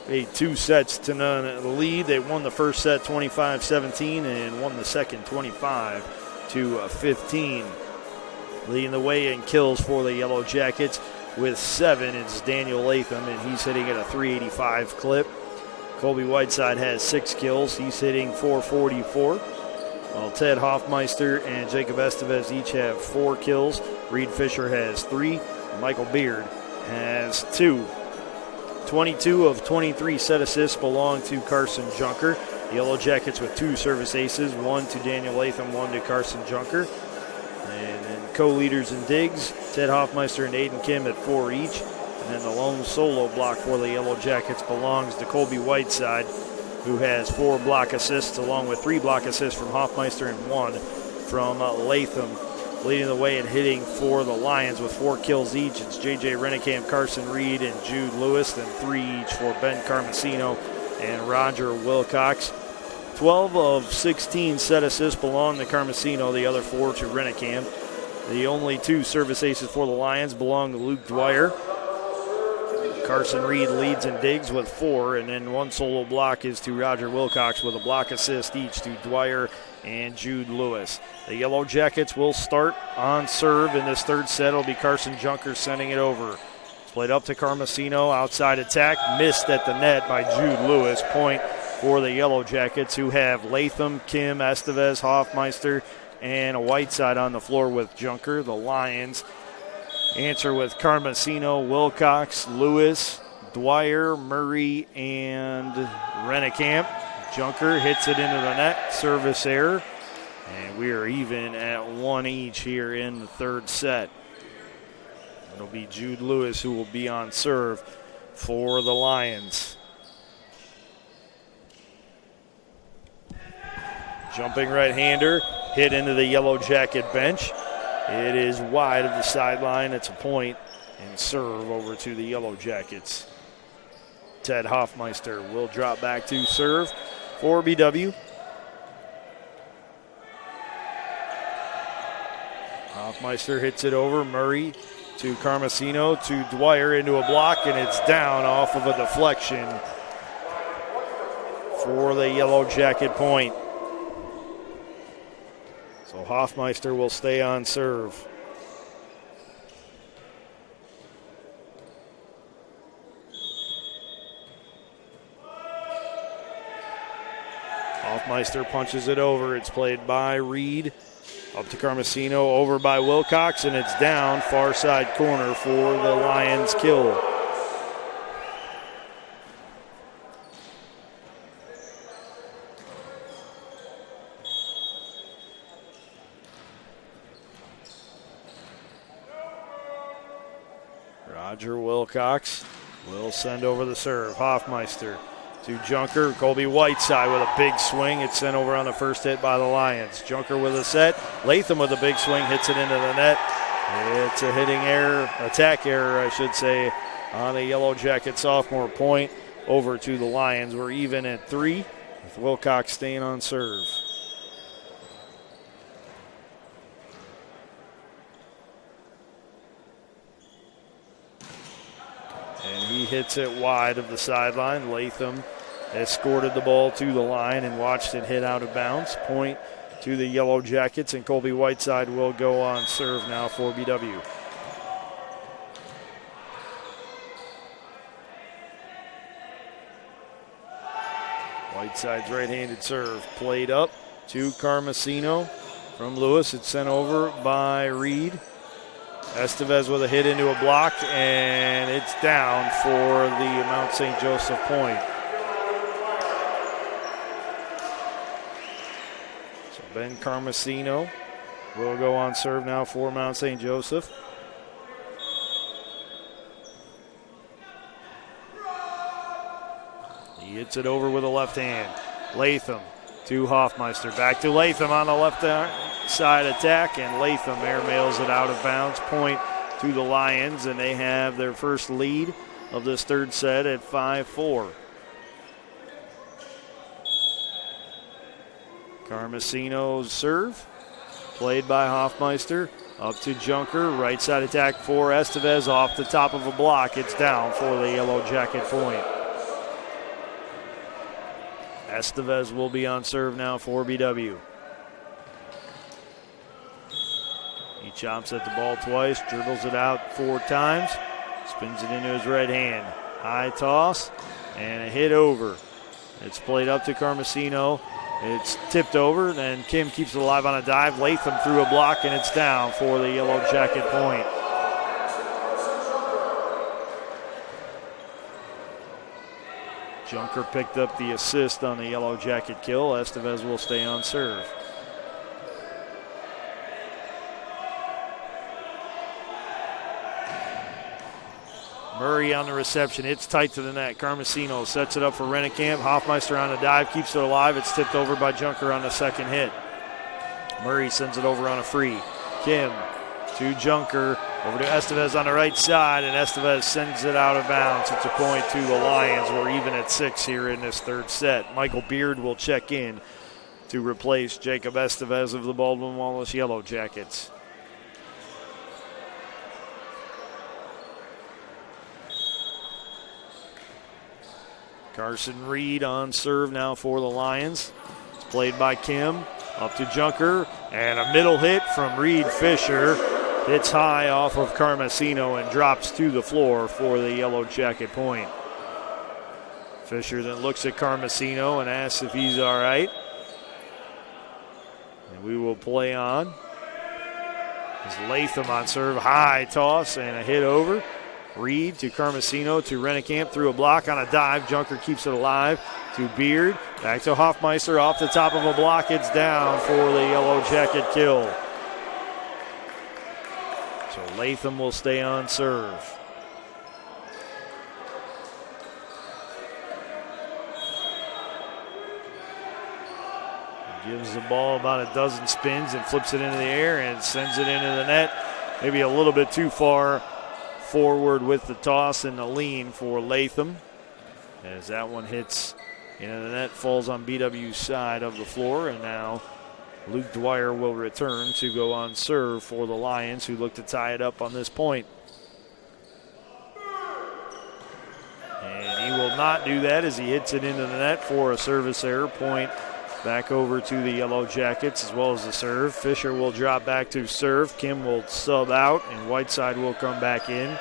a 2-0 lead. They won the first set 25-17 and won the second 25-15. Leading the way in kills for the Yellow Jackets with 7 is Daniel Latham, and he's hitting at a .385 clip. Colby Whiteside has 6 kills. He's hitting .444. While Ted Hoffmeister and Jacob Estevez each have 4 kills. Reed Fisher has 3. Michael Beard has 2. 22 of 23 set assists belong to Carson Junker. The Yellow Jackets with 2 service aces, 1 to Daniel Latham, 1 to Carson Junker. And then co-leaders in digs, Ted Hoffmeister and Aiden Kim at 4 each. And then the lone solo block for the Yellow Jackets belongs to Colby Whiteside, who has 4 block assists, along with 3 block assists from Hoffmeister and 1 from Latham. Leading the way and hitting for the Lions with 4 kills each, it's J.J. Rennekamp, Carson Reed, and Jude Lewis. Then 3 each for Ben Carmesino and Roger Wilcox. 12 of 16 set assists belong to Carmesino, the other 4 to Rennekamp. The only 2 service aces for the Lions belong to Luke Dwyer. Carson Reed leads in digs with 4, and then 1 solo block is to Roger Wilcox with a block assist each to Dwyer and Jude Lewis. The Yellow Jackets will start on serve in this 3rd set. It'll be Carson Junker sending it over. It's played up to Carmesino, outside attack, missed at the net by Jude Lewis. Point for the Yellow Jackets, who have Latham, Kim, Estevez, Hoffmeister, and a Whiteside on the floor with Junker. The Lions answer with Carmesino, Wilcox, Lewis, Dwyer, Murray, and Rennekamp. Junker hits it into the net, service error, and we are even at 1 each here in the 3rd set. It'll be Jude Lewis who will be on serve for the Lions. Jumping right-hander, hit into the Yellow Jacket bench. It is wide of the sideline. It's a point and serve over to the Yellow Jackets. Ted Hoffmeister will drop back to serve for BW. Hoffmeister hits it over. Murray to Carmesino to Dwyer into a block, and it's down off of a deflection for the Yellow Jacket point. So Hoffmeister will stay on serve. Hoffmeister punches it over. It's played by Reed. Up to Carmesino, over by Wilcox, and it's down far side corner for the Lions kill. Roger Wilcox will send over the serve. Hoffmeister to Junker. Colby Whiteside with a big swing. It's sent over on the first hit by the Lions. Junker with a set. Latham with a big swing, hits it into the net. It's a hitting error, attack error, I should say, on the Yellow Jacket sophomore point over to the Lions. We're even at 3 with Wilcox staying on serve. He hits it wide of the sideline. Latham escorted the ball to the line and watched it hit out of bounds. Point to the Yellow Jackets, and Colby Whiteside will go on serve now for BW. Whiteside's right-handed serve played up to Carmesino from Lewis. It's sent over by Reed. Estevez with a hit into a block, and it's down for the Mount St. Joseph point. So Ben Carmesino will go on serve now for Mount St. Joseph. He hits it over with a left hand. Latham to Hoffmeister. Back to Latham on the left side attack, and Latham airmails it out of bounds. Point to the Lions, and they have their first lead of this third set at 5-4. Carmesino's serve, played by Hoffmeister. Up to Junker, right side attack for Estevez off the top of a block. It's down for the Yellow Jacket point. Estevez will be on serve now for BW. He chops at the ball twice, dribbles it out 4 times, spins it into his right hand. High toss and a hit over. It's played up to Carmesino. It's tipped over, then Kim keeps it alive on a dive. Latham through a block, and it's down for the Yellow Jacket point. Junker picked up the assist on the Yellow Jacket kill. Estevez will stay on serve. Murray on the reception. It's tight to the net. Carmesino sets it up for Rennekamp. Hoffmeister on the dive, keeps it alive. It's tipped over by Junker on the second hit. Murray sends it over on a free. Kim to Junker. Over to Estevez on the right side, and Estevez sends it out of bounds. It's a point to the Lions. We're even at 6 here in this third set. Michael Beard will check in to replace Jacob Estevez of the Baldwin Wallace Yellow Jackets. Carson Reed on serve now for the Lions. It's played by Kim. Up to Junker. And a middle hit from Reed Fisher. Hits high off of Carmesino and drops to the floor for the Yellow Jacket point. Fisher then looks at Carmesino and asks if he's all right. And we will play on. As Latham on serve. High toss and a hit over. Reed to Carmesino to Rennekamp through a block on a dive. Junker keeps it alive to Beard. Back to Hoffmeister off the top of a block. It's down for the Yellow Jacket kill. So Latham will stay on serve. He gives the ball about a dozen spins and flips it into the air and sends it into the net. Maybe a little bit too far forward with the toss and the lean for Latham. As that one hits into the net, falls on BW's side of the floor, and now Luke Dwyer will return to go on serve for the Lions, who look to tie it up on this point. And he will not do that as he hits it into the net for a service error. Point back over to the Yellow Jackets as well as the serve. Fisher will drop back to serve. Kim will sub out, and Whiteside will come back in.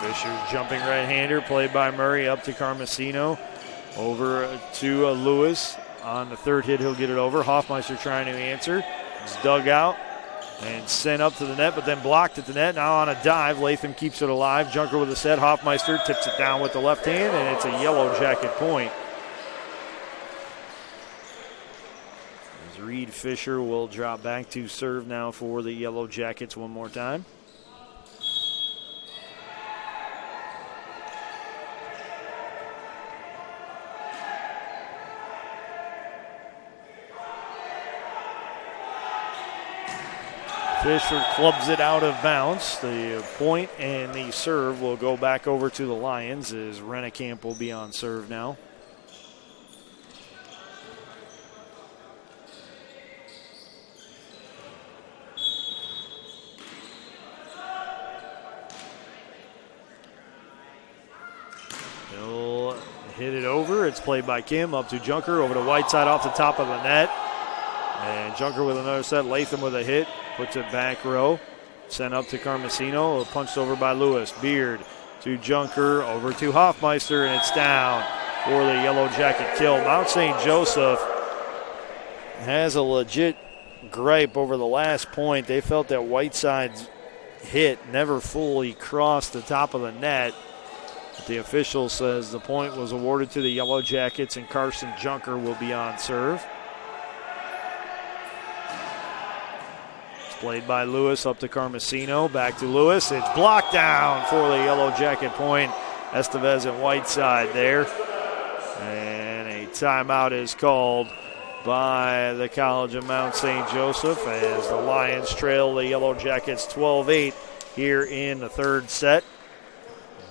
Fisher jumping right-hander, played by Murray, up to Carmesino. Over to Lewis. On the third hit, he'll get it over. Hoffmeister trying to answer. It's dug out and sent up to the net, but then blocked at the net. Now on a dive, Latham keeps it alive. Junker with a set. Hoffmeister tips it down with the left hand, and it's a Yellow Jacket point. As Reed Fisher will drop back to serve now for the Yellow Jackets one more time. Fisher clubs it out of bounds. The point and the serve will go back over to the Lions as Rennekamp will be on serve now. He'll hit it over. It's played by Kim up to Junker, over to Whiteside off the top of the net. And Junker with another set. Latham with a hit. Puts it back row. Sent up to Carmesino. Punched over by Lewis. Beard to Junker. Over to Hoffmeister. And it's down for the Yellow Jacket kill. Mount St. Joseph has a legit gripe over the last point. They felt that Whiteside's hit never fully crossed the top of the net. But the official says the point was awarded to the Yellow Jackets, and Carson Junker will be on serve. Played by Lewis up to Carmesino. Back to Lewis. It's blocked down for the Yellow Jacket point. Estevez and Whiteside there. And a timeout is called by the College of Mount St. Joseph as the Lions trail the Yellow Jackets 12-8 here in the third set.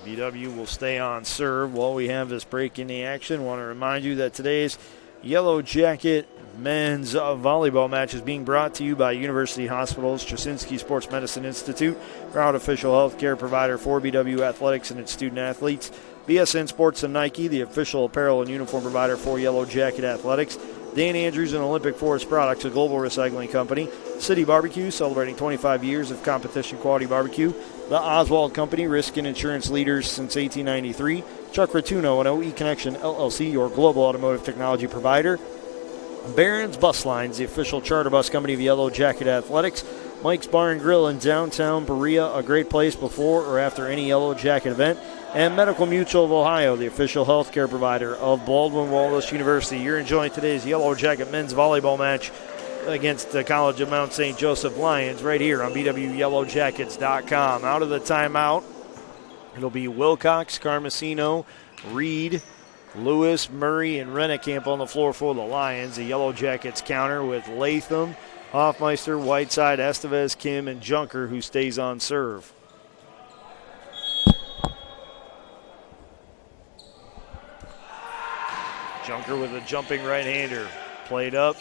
BW will stay on serve while we have this break in the action. Want to remind you that today's Yellow Jacket men's volleyball match is being brought to you by University Hospitals, Straczynski Sports Medicine Institute, proud official healthcare provider for BW Athletics and its student athletes. BSN Sports and Nike, the official apparel and uniform provider for Yellow Jacket Athletics. Dan Andrews and Olympic Forest Products, a global recycling company. City Barbecue, celebrating 25 years of competition quality barbecue. The Oswald Company, risk and insurance leaders since 1893. Chuck Ratuno and OE Connection LLC, your global automotive technology provider. Barron's Bus Lines, the official charter bus company of Yellow Jacket Athletics. Mike's Bar and Grill in downtown Berea, a great place before or after any Yellow Jacket event. And Medical Mutual of Ohio, the official healthcare provider of Baldwin Wallace University. You're enjoying today's Yellow Jacket men's volleyball match against the College of Mount St. Joseph Lions right here on BWYellowJackets.com. Out of the timeout, it'll be Wilcox, Carmesino, Reed, Lewis, Murray, and Rennekamp on the floor for the Lions. The Yellow Jackets counter with Latham, Hoffmeister, Whiteside, Estevez, Kim, and Junker, who stays on serve. Junker with a jumping right-hander. Played up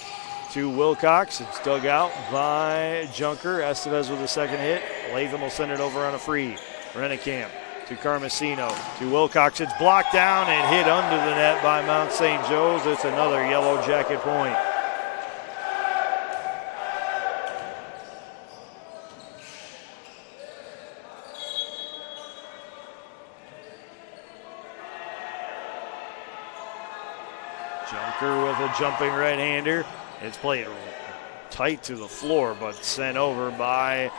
to Wilcox. It's dug out by Junker. Estevez with a second hit. Latham will send it over on a free. Rennekamp to Carmesino to Wilcox. It's blocked down and hit under the net by Mount St. Joe's. It's another Yellow Jacket point. Junker with a jumping right-hander. It's played tight to the floor, but sent over by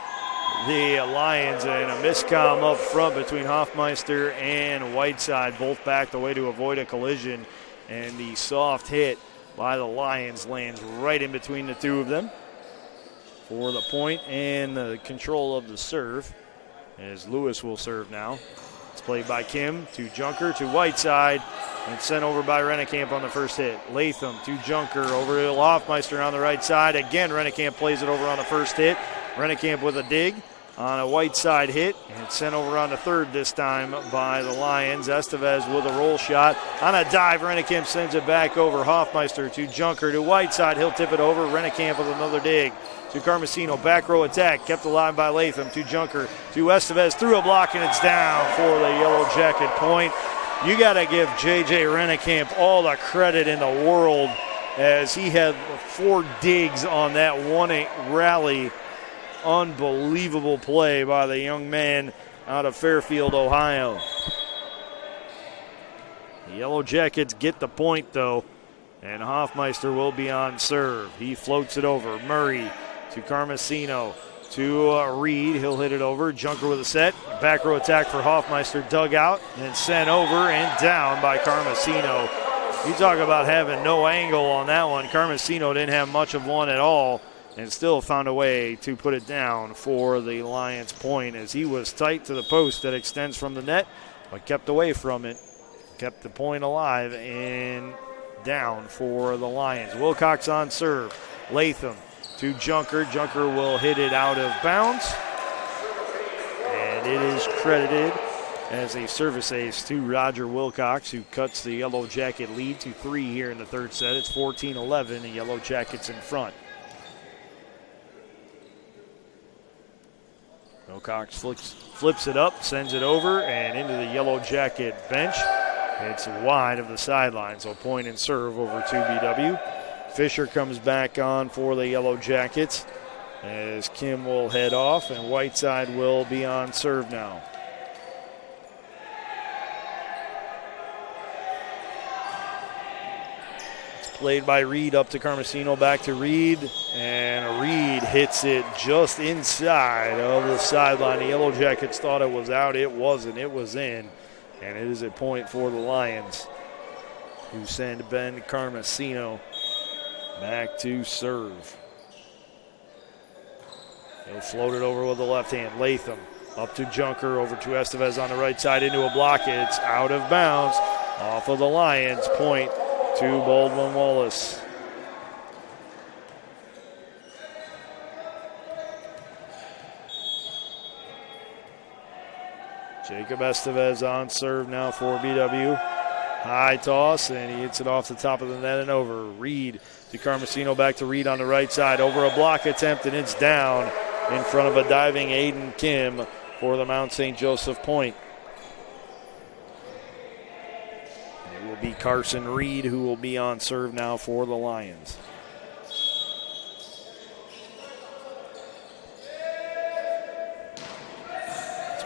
the Lions, and a miscomm up front between Hoffmeister and Whiteside, both backed away to avoid a collision, and the soft hit by the Lions lands right in between the two of them for the point and the control of the serve, as Lewis will serve now. It's played by Kim to Junker to Whiteside, and sent over by Rennekamp on the first hit. Latham to Junker over to Hoffmeister on the right side. Again, Rennekamp plays it over on the first hit. Rennekamp with a dig on a Whiteside hit, and it's sent over on the third this time by the Lions. Estevez with a roll shot. On a dive, Rennekamp sends it back over. Hoffmeister to Junker to Whiteside. He'll tip it over. Rennekamp with another dig to Carmesino. Back row attack, kept alive by Latham to Junker to Estevez. Through a block, and it's down for the Yellow Jacket point. You got to give J.J. Rennekamp all the credit in the world, as he had 4 digs on that one rally. Unbelievable play by the young man out of Fairfield, Ohio. The Yellow Jackets get the point, though, and Hoffmeister will be on serve. He floats it over. Murray to Carmesino to Reed. He'll hit it over. Junker with a set. Back row attack for Hoffmeister. Dug out and sent over and down by Carmesino. You talk about having no angle on that one. Carmesino didn't have much of one at all and still found a way to put it down for the Lions point, as he was tight to the post that extends from the net, but kept away from it. Kept the point alive and down for the Lions. Wilcox on serve. Latham to Junker. Junker will hit it out of bounds, and it is credited as a service ace to Roger Wilcox, who cuts the Yellow Jacket lead to 3 here in the third set. It's 14-11, the Yellow Jackets in front. Wilcox flips it up, sends it over, and into the Yellow Jacket bench. It's wide of the sideline, so point and serve over to BW. Fisher comes back on for the Yellow Jackets, as Kim will head off, and Whiteside will be on serve now. It's played by Reed up to Carmesino, back to Reed, and Reed hits it just inside of the sideline. The Yellow Jackets thought it was out. It wasn't. It was in, and it is a point for the Lions, who send Ben Carmesino back to serve. He'll float it over with the left hand. Latham up to Junker, over to Estevez on the right side, into a block. It's out of bounds. off of the Lions. Point to Baldwin Wallace. Jacob Estevez on serve now for BW. High toss, and he hits it off the top of the net and over. Reed to Carmesino, back to Reed on the right side. Over a block attempt, and it's down in front of a diving Aiden Kim for the Mount St. Joseph point. It will be Carson Reed who will be on serve now for the Lions.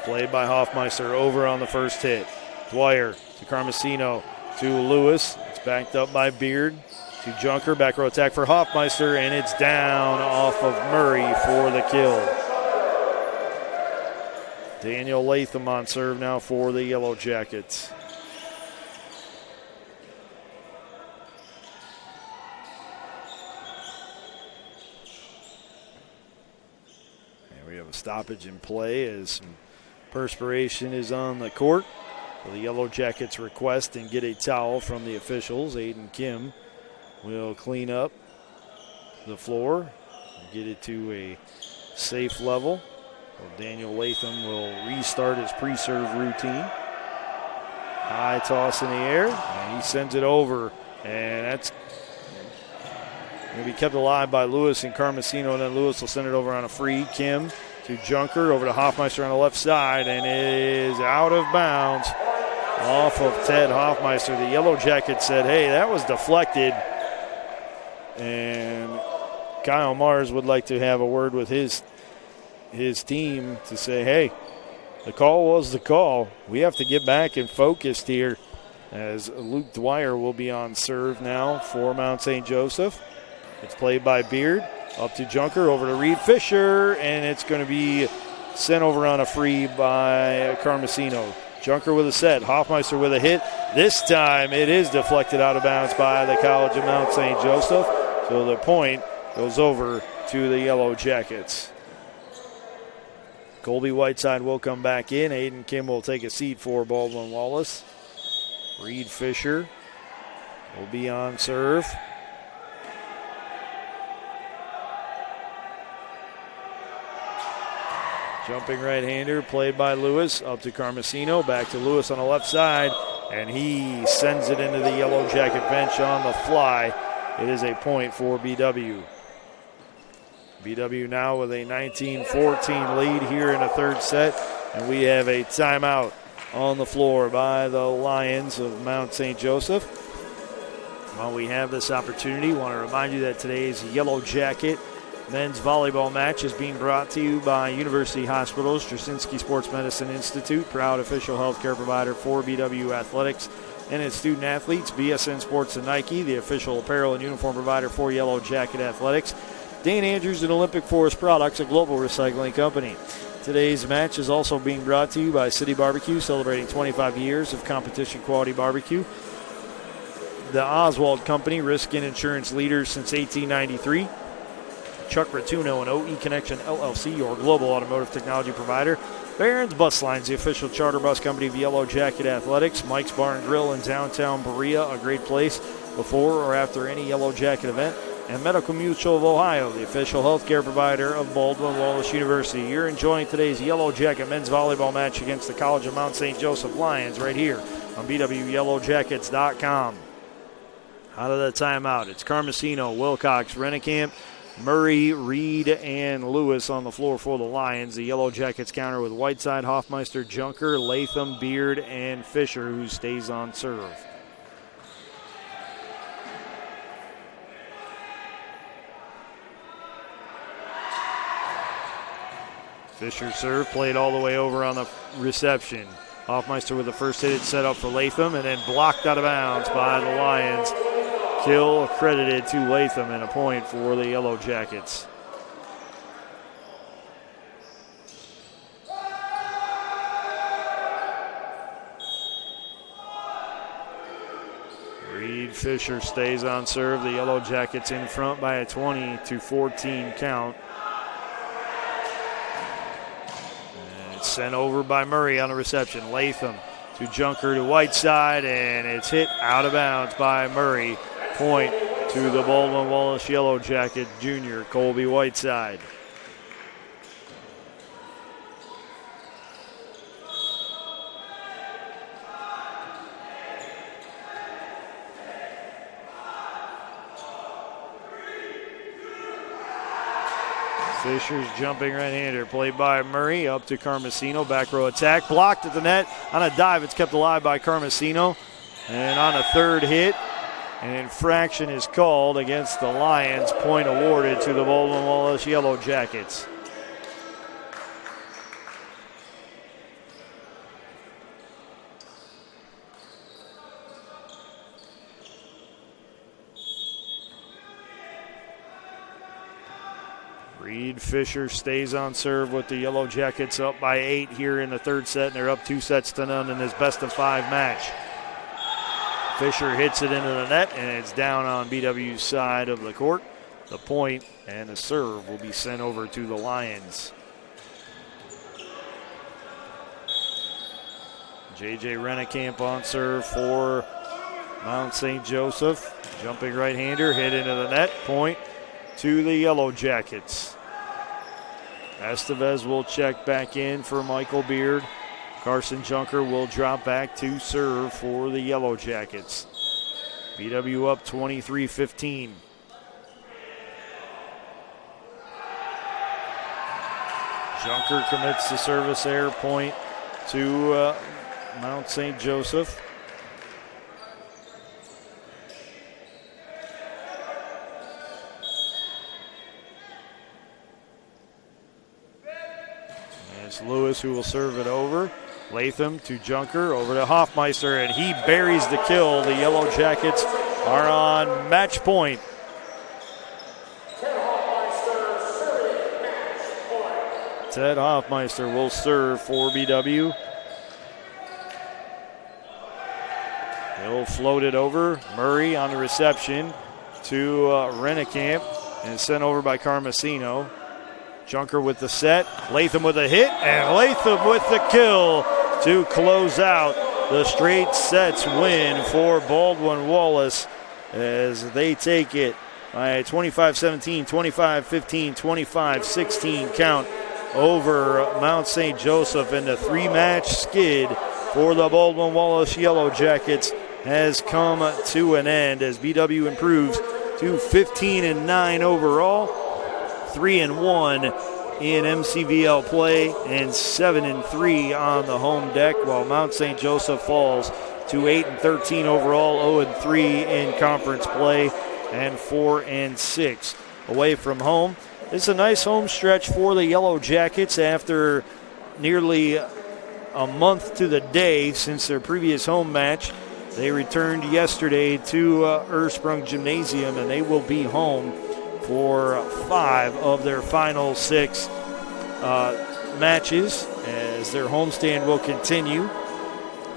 Played by Hoffmeister, over on the first hit. Dwyer to Carmesino to Lewis. It's backed up by Beard to Junker. Back row attack for Hoffmeister, and it's down off of Murray for the kill. Daniel Latham on serve now for the Yellow Jackets. And we have a stoppage in play as some perspiration is on the court. The Yellow Jackets request and get a towel from the officials. Aiden Kim will clean up the floor and get it to a safe level. So Daniel Latham will restart his pre-serve routine. High toss in the air, and he sends it over, and that's going to be kept alive by Lewis and Carmesino, and then Lewis will send it over on a free. Kim to Junker, over to Hoffmeister on the left side, and it is out of bounds off of Ted Hoffmeister. The Yellow Jackets said, hey, that was deflected, and Kyle Mars would like to have a word with his team to say, hey, the call was the call. We have to get back and focused here, as Luke Dwyer will be on serve now for Mount St. Joseph. It's played by Beard. Up to Junker, over to Reed Fisher, and it's going to be sent over on a free by Carmesino. Junker with a set, Hoffmeister with a hit. This time it is deflected out of bounds by the College of Mount St. Joseph. So the point goes over to the Yellow Jackets. Colby Whiteside will come back in. Aiden Kim will take a seat for Baldwin Wallace. Reed Fisher will be on serve. Jumping right-hander played by Lewis, up to Carmesino, back to Lewis on the left side, and he sends it into the Yellow Jacket bench on the fly. It is a point for BW. BW now with a 19-14 lead here in the third set, and we have a timeout on the floor by the Lions of Mount St. Joseph. While we have this opportunity, I want to remind you that today's Yellow Jacket men's volleyball match is being brought to you by University Hospitals, Straczynski Sports Medicine Institute, proud official healthcare provider for BW Athletics and its student athletes. BSN Sports and Nike, the official apparel and uniform provider for Yellow Jacket Athletics. Dane Andrews and Olympic Forest Products, a global recycling company. Today's match is also being brought to you by City Barbecue, celebrating 25 years of competition quality barbecue. The Oswald Company, risk and insurance leaders since 1893. Chuck Rotuno and OE Connection LLC, your global automotive technology provider. Barron's Bus Lines, the official charter bus company of Yellow Jacket Athletics. Mike's Bar and Grill in downtown Berea, a great place before or after any Yellow Jacket event. And Medical Mutual of Ohio, the official healthcare provider of Baldwin Wallace University. You're enjoying today's Yellow Jacket men's volleyball match against the College of Mount St. Joseph Lions right here on BWYellowJackets.com. Out of the timeout, it's Carmesino, Wilcox, Rennekamp, Murray, Reed, and Lewis on the floor for the Lions. The Yellow Jackets counter with Whiteside, Hoffmeister, Junker, Latham, Beard, and Fisher, who stays on serve. Fisher serve, played all the way over on the reception. Hoffmeister with the first hit, it's set up for Latham, and then blocked out of bounds by the Lions. Kill credited to Latham, and a point for the Yellow Jackets. Reed Fisher stays on serve. The Yellow Jackets in front by a 20-14 count. And it's sent over by Murray on the reception. Latham to Junker to Whiteside, and it's hit out of bounds by Murray. Point to the Baldwin Wallace Yellow Jacket junior, Colby Whiteside. Fisher's jumping right-hander, played by Murray, up to Carmesino, back row attack, blocked at the net. On a dive, it's kept alive by Carmesino. And on a third hit, an infraction is called against the Lions. Point awarded to the Baldwin Wallace Yellow Jackets. Reed Fisher stays on serve with the Yellow Jackets up by 8 here in the third set, and they're up 2-0 in this best-of-5 match. Fisher hits it into the net, and it's down on BW's side of the court. The point and the serve will be sent over to the Lions. J.J. Rennekamp on serve for Mount St. Joseph. Jumping right-hander, hit into the net. Point to the Yellow Jackets. Estevez will check back in for Michael Beard. Carson Junker will drop back to serve for the Yellow Jackets. BW up 23-15. Junker commits the service error, point to Mount St. Joseph. It's Lewis who will serve it over. Latham to Junker, over to Hoffmeister, and he buries the kill. The Yellow Jackets are on match point. Ted Hoffmeister will serve for BW. He'll float it over. Murray on the reception to Rennekamp, and sent over by Carmesino. Junker with the set, Latham with a hit, and Latham with the kill to close out the straight sets win for Baldwin Wallace as they take it by 25-17, 25-15, 25-16 count over Mount St. Joseph, and the three-match skid for the Baldwin Wallace Yellow Jackets has come to an end as BW improves to 15-9 overall, 3-1 in MCVL play, and 7-3 on the home deck, while Mount St. Joseph falls to 8-13 overall, 0-3 in conference play, and 4-6 away from home. It's a nice home stretch for the Yellow Jackets after nearly a month to the day since their previous home match. They returned yesterday to Ursprung Gymnasium, and they will be home for 5 of their final 6 matches as their homestand will continue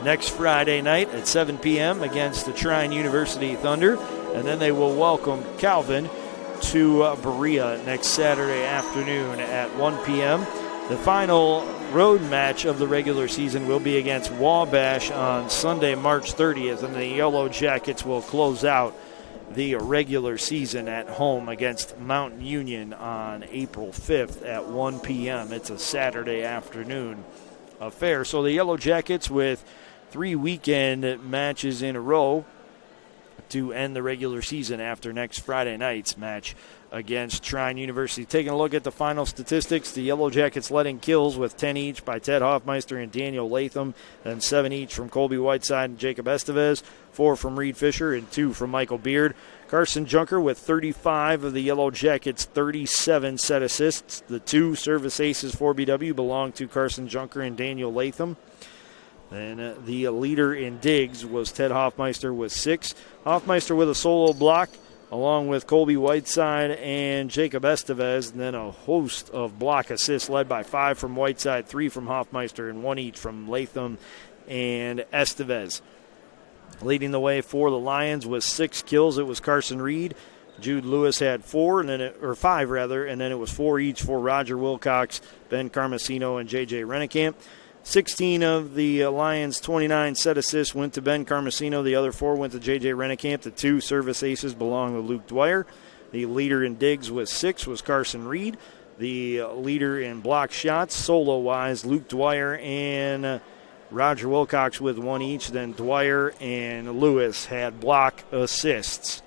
next Friday night at 7 p.m. against the Trine University Thunder, and then they will welcome Calvin to Berea next Saturday afternoon at 1 p.m. The final road match of the regular season will be against Wabash on Sunday, March 30th, and the Yellow Jackets will close out the regular season at home against Mountain Union on April 5th at 1 p.m. It's a Saturday afternoon affair. So the Yellow Jackets with 3 weekend matches in a row to end the regular season after next Friday night's match against Trine University. Taking a look at the final statistics, the Yellow Jackets letting kills with 10 each by Ted Hoffmeister and Daniel Latham, then 7 each from Colby Whiteside and Jacob Estevez, 4 from Reed Fisher, and 2 from Michael Beard. Carson Junker with 35 of the Yellow Jackets' 37 set assists. The 2 service aces for BW belong to Carson Junker and Daniel Latham. And the leader in digs was Ted Hoffmeister with 6. Hoffmeister with a solo block, along with Colby Whiteside and Jacob Estevez, and then a host of block assists led by 5 from Whiteside, 3 from Hoffmeister, and 1 each from Latham and Estevez. Leading the way for the Lions with 6 kills, it was Carson Reed. Jude Lewis had 5, and then it was 4 each for Roger Wilcox, Ben Carmesino, and J.J. Rennekamp. 16 of the Lions' 29 set assists went to Ben Carmesino. The other 4 went to J.J. Rennekamp. The 2 service aces belong to Luke Dwyer. The leader in digs with 6 was Carson Reed. The leader in block shots, solo-wise, Luke Dwyer and Roger Wilcox with 1 each. Then Dwyer and Lewis had block assists.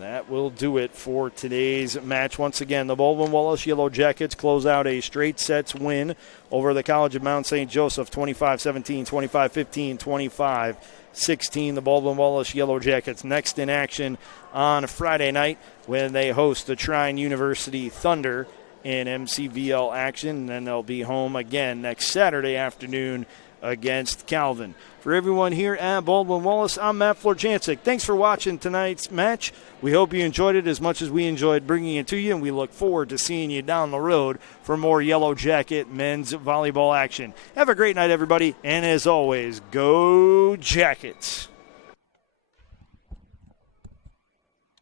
That will do it for today's match. Once again, the Baldwin Wallace Yellow Jackets close out a straight sets win over the College of Mount St. Joseph, 25-17, 25-15, 25-16. The Baldwin Wallace Yellow Jackets next in action on Friday night when they host the Trine University Thunder in MCVL action. And then they'll be home again next Saturday afternoon against Calvin. For everyone here at Baldwin Wallace, I'm Matt Florjancic. Thanks for watching tonight's match. We hope you enjoyed it as much as we enjoyed bringing it to you, and we look forward to seeing you down the road for more Yellow Jacket men's volleyball action. Have a great night, everybody, and as always, go Jackets!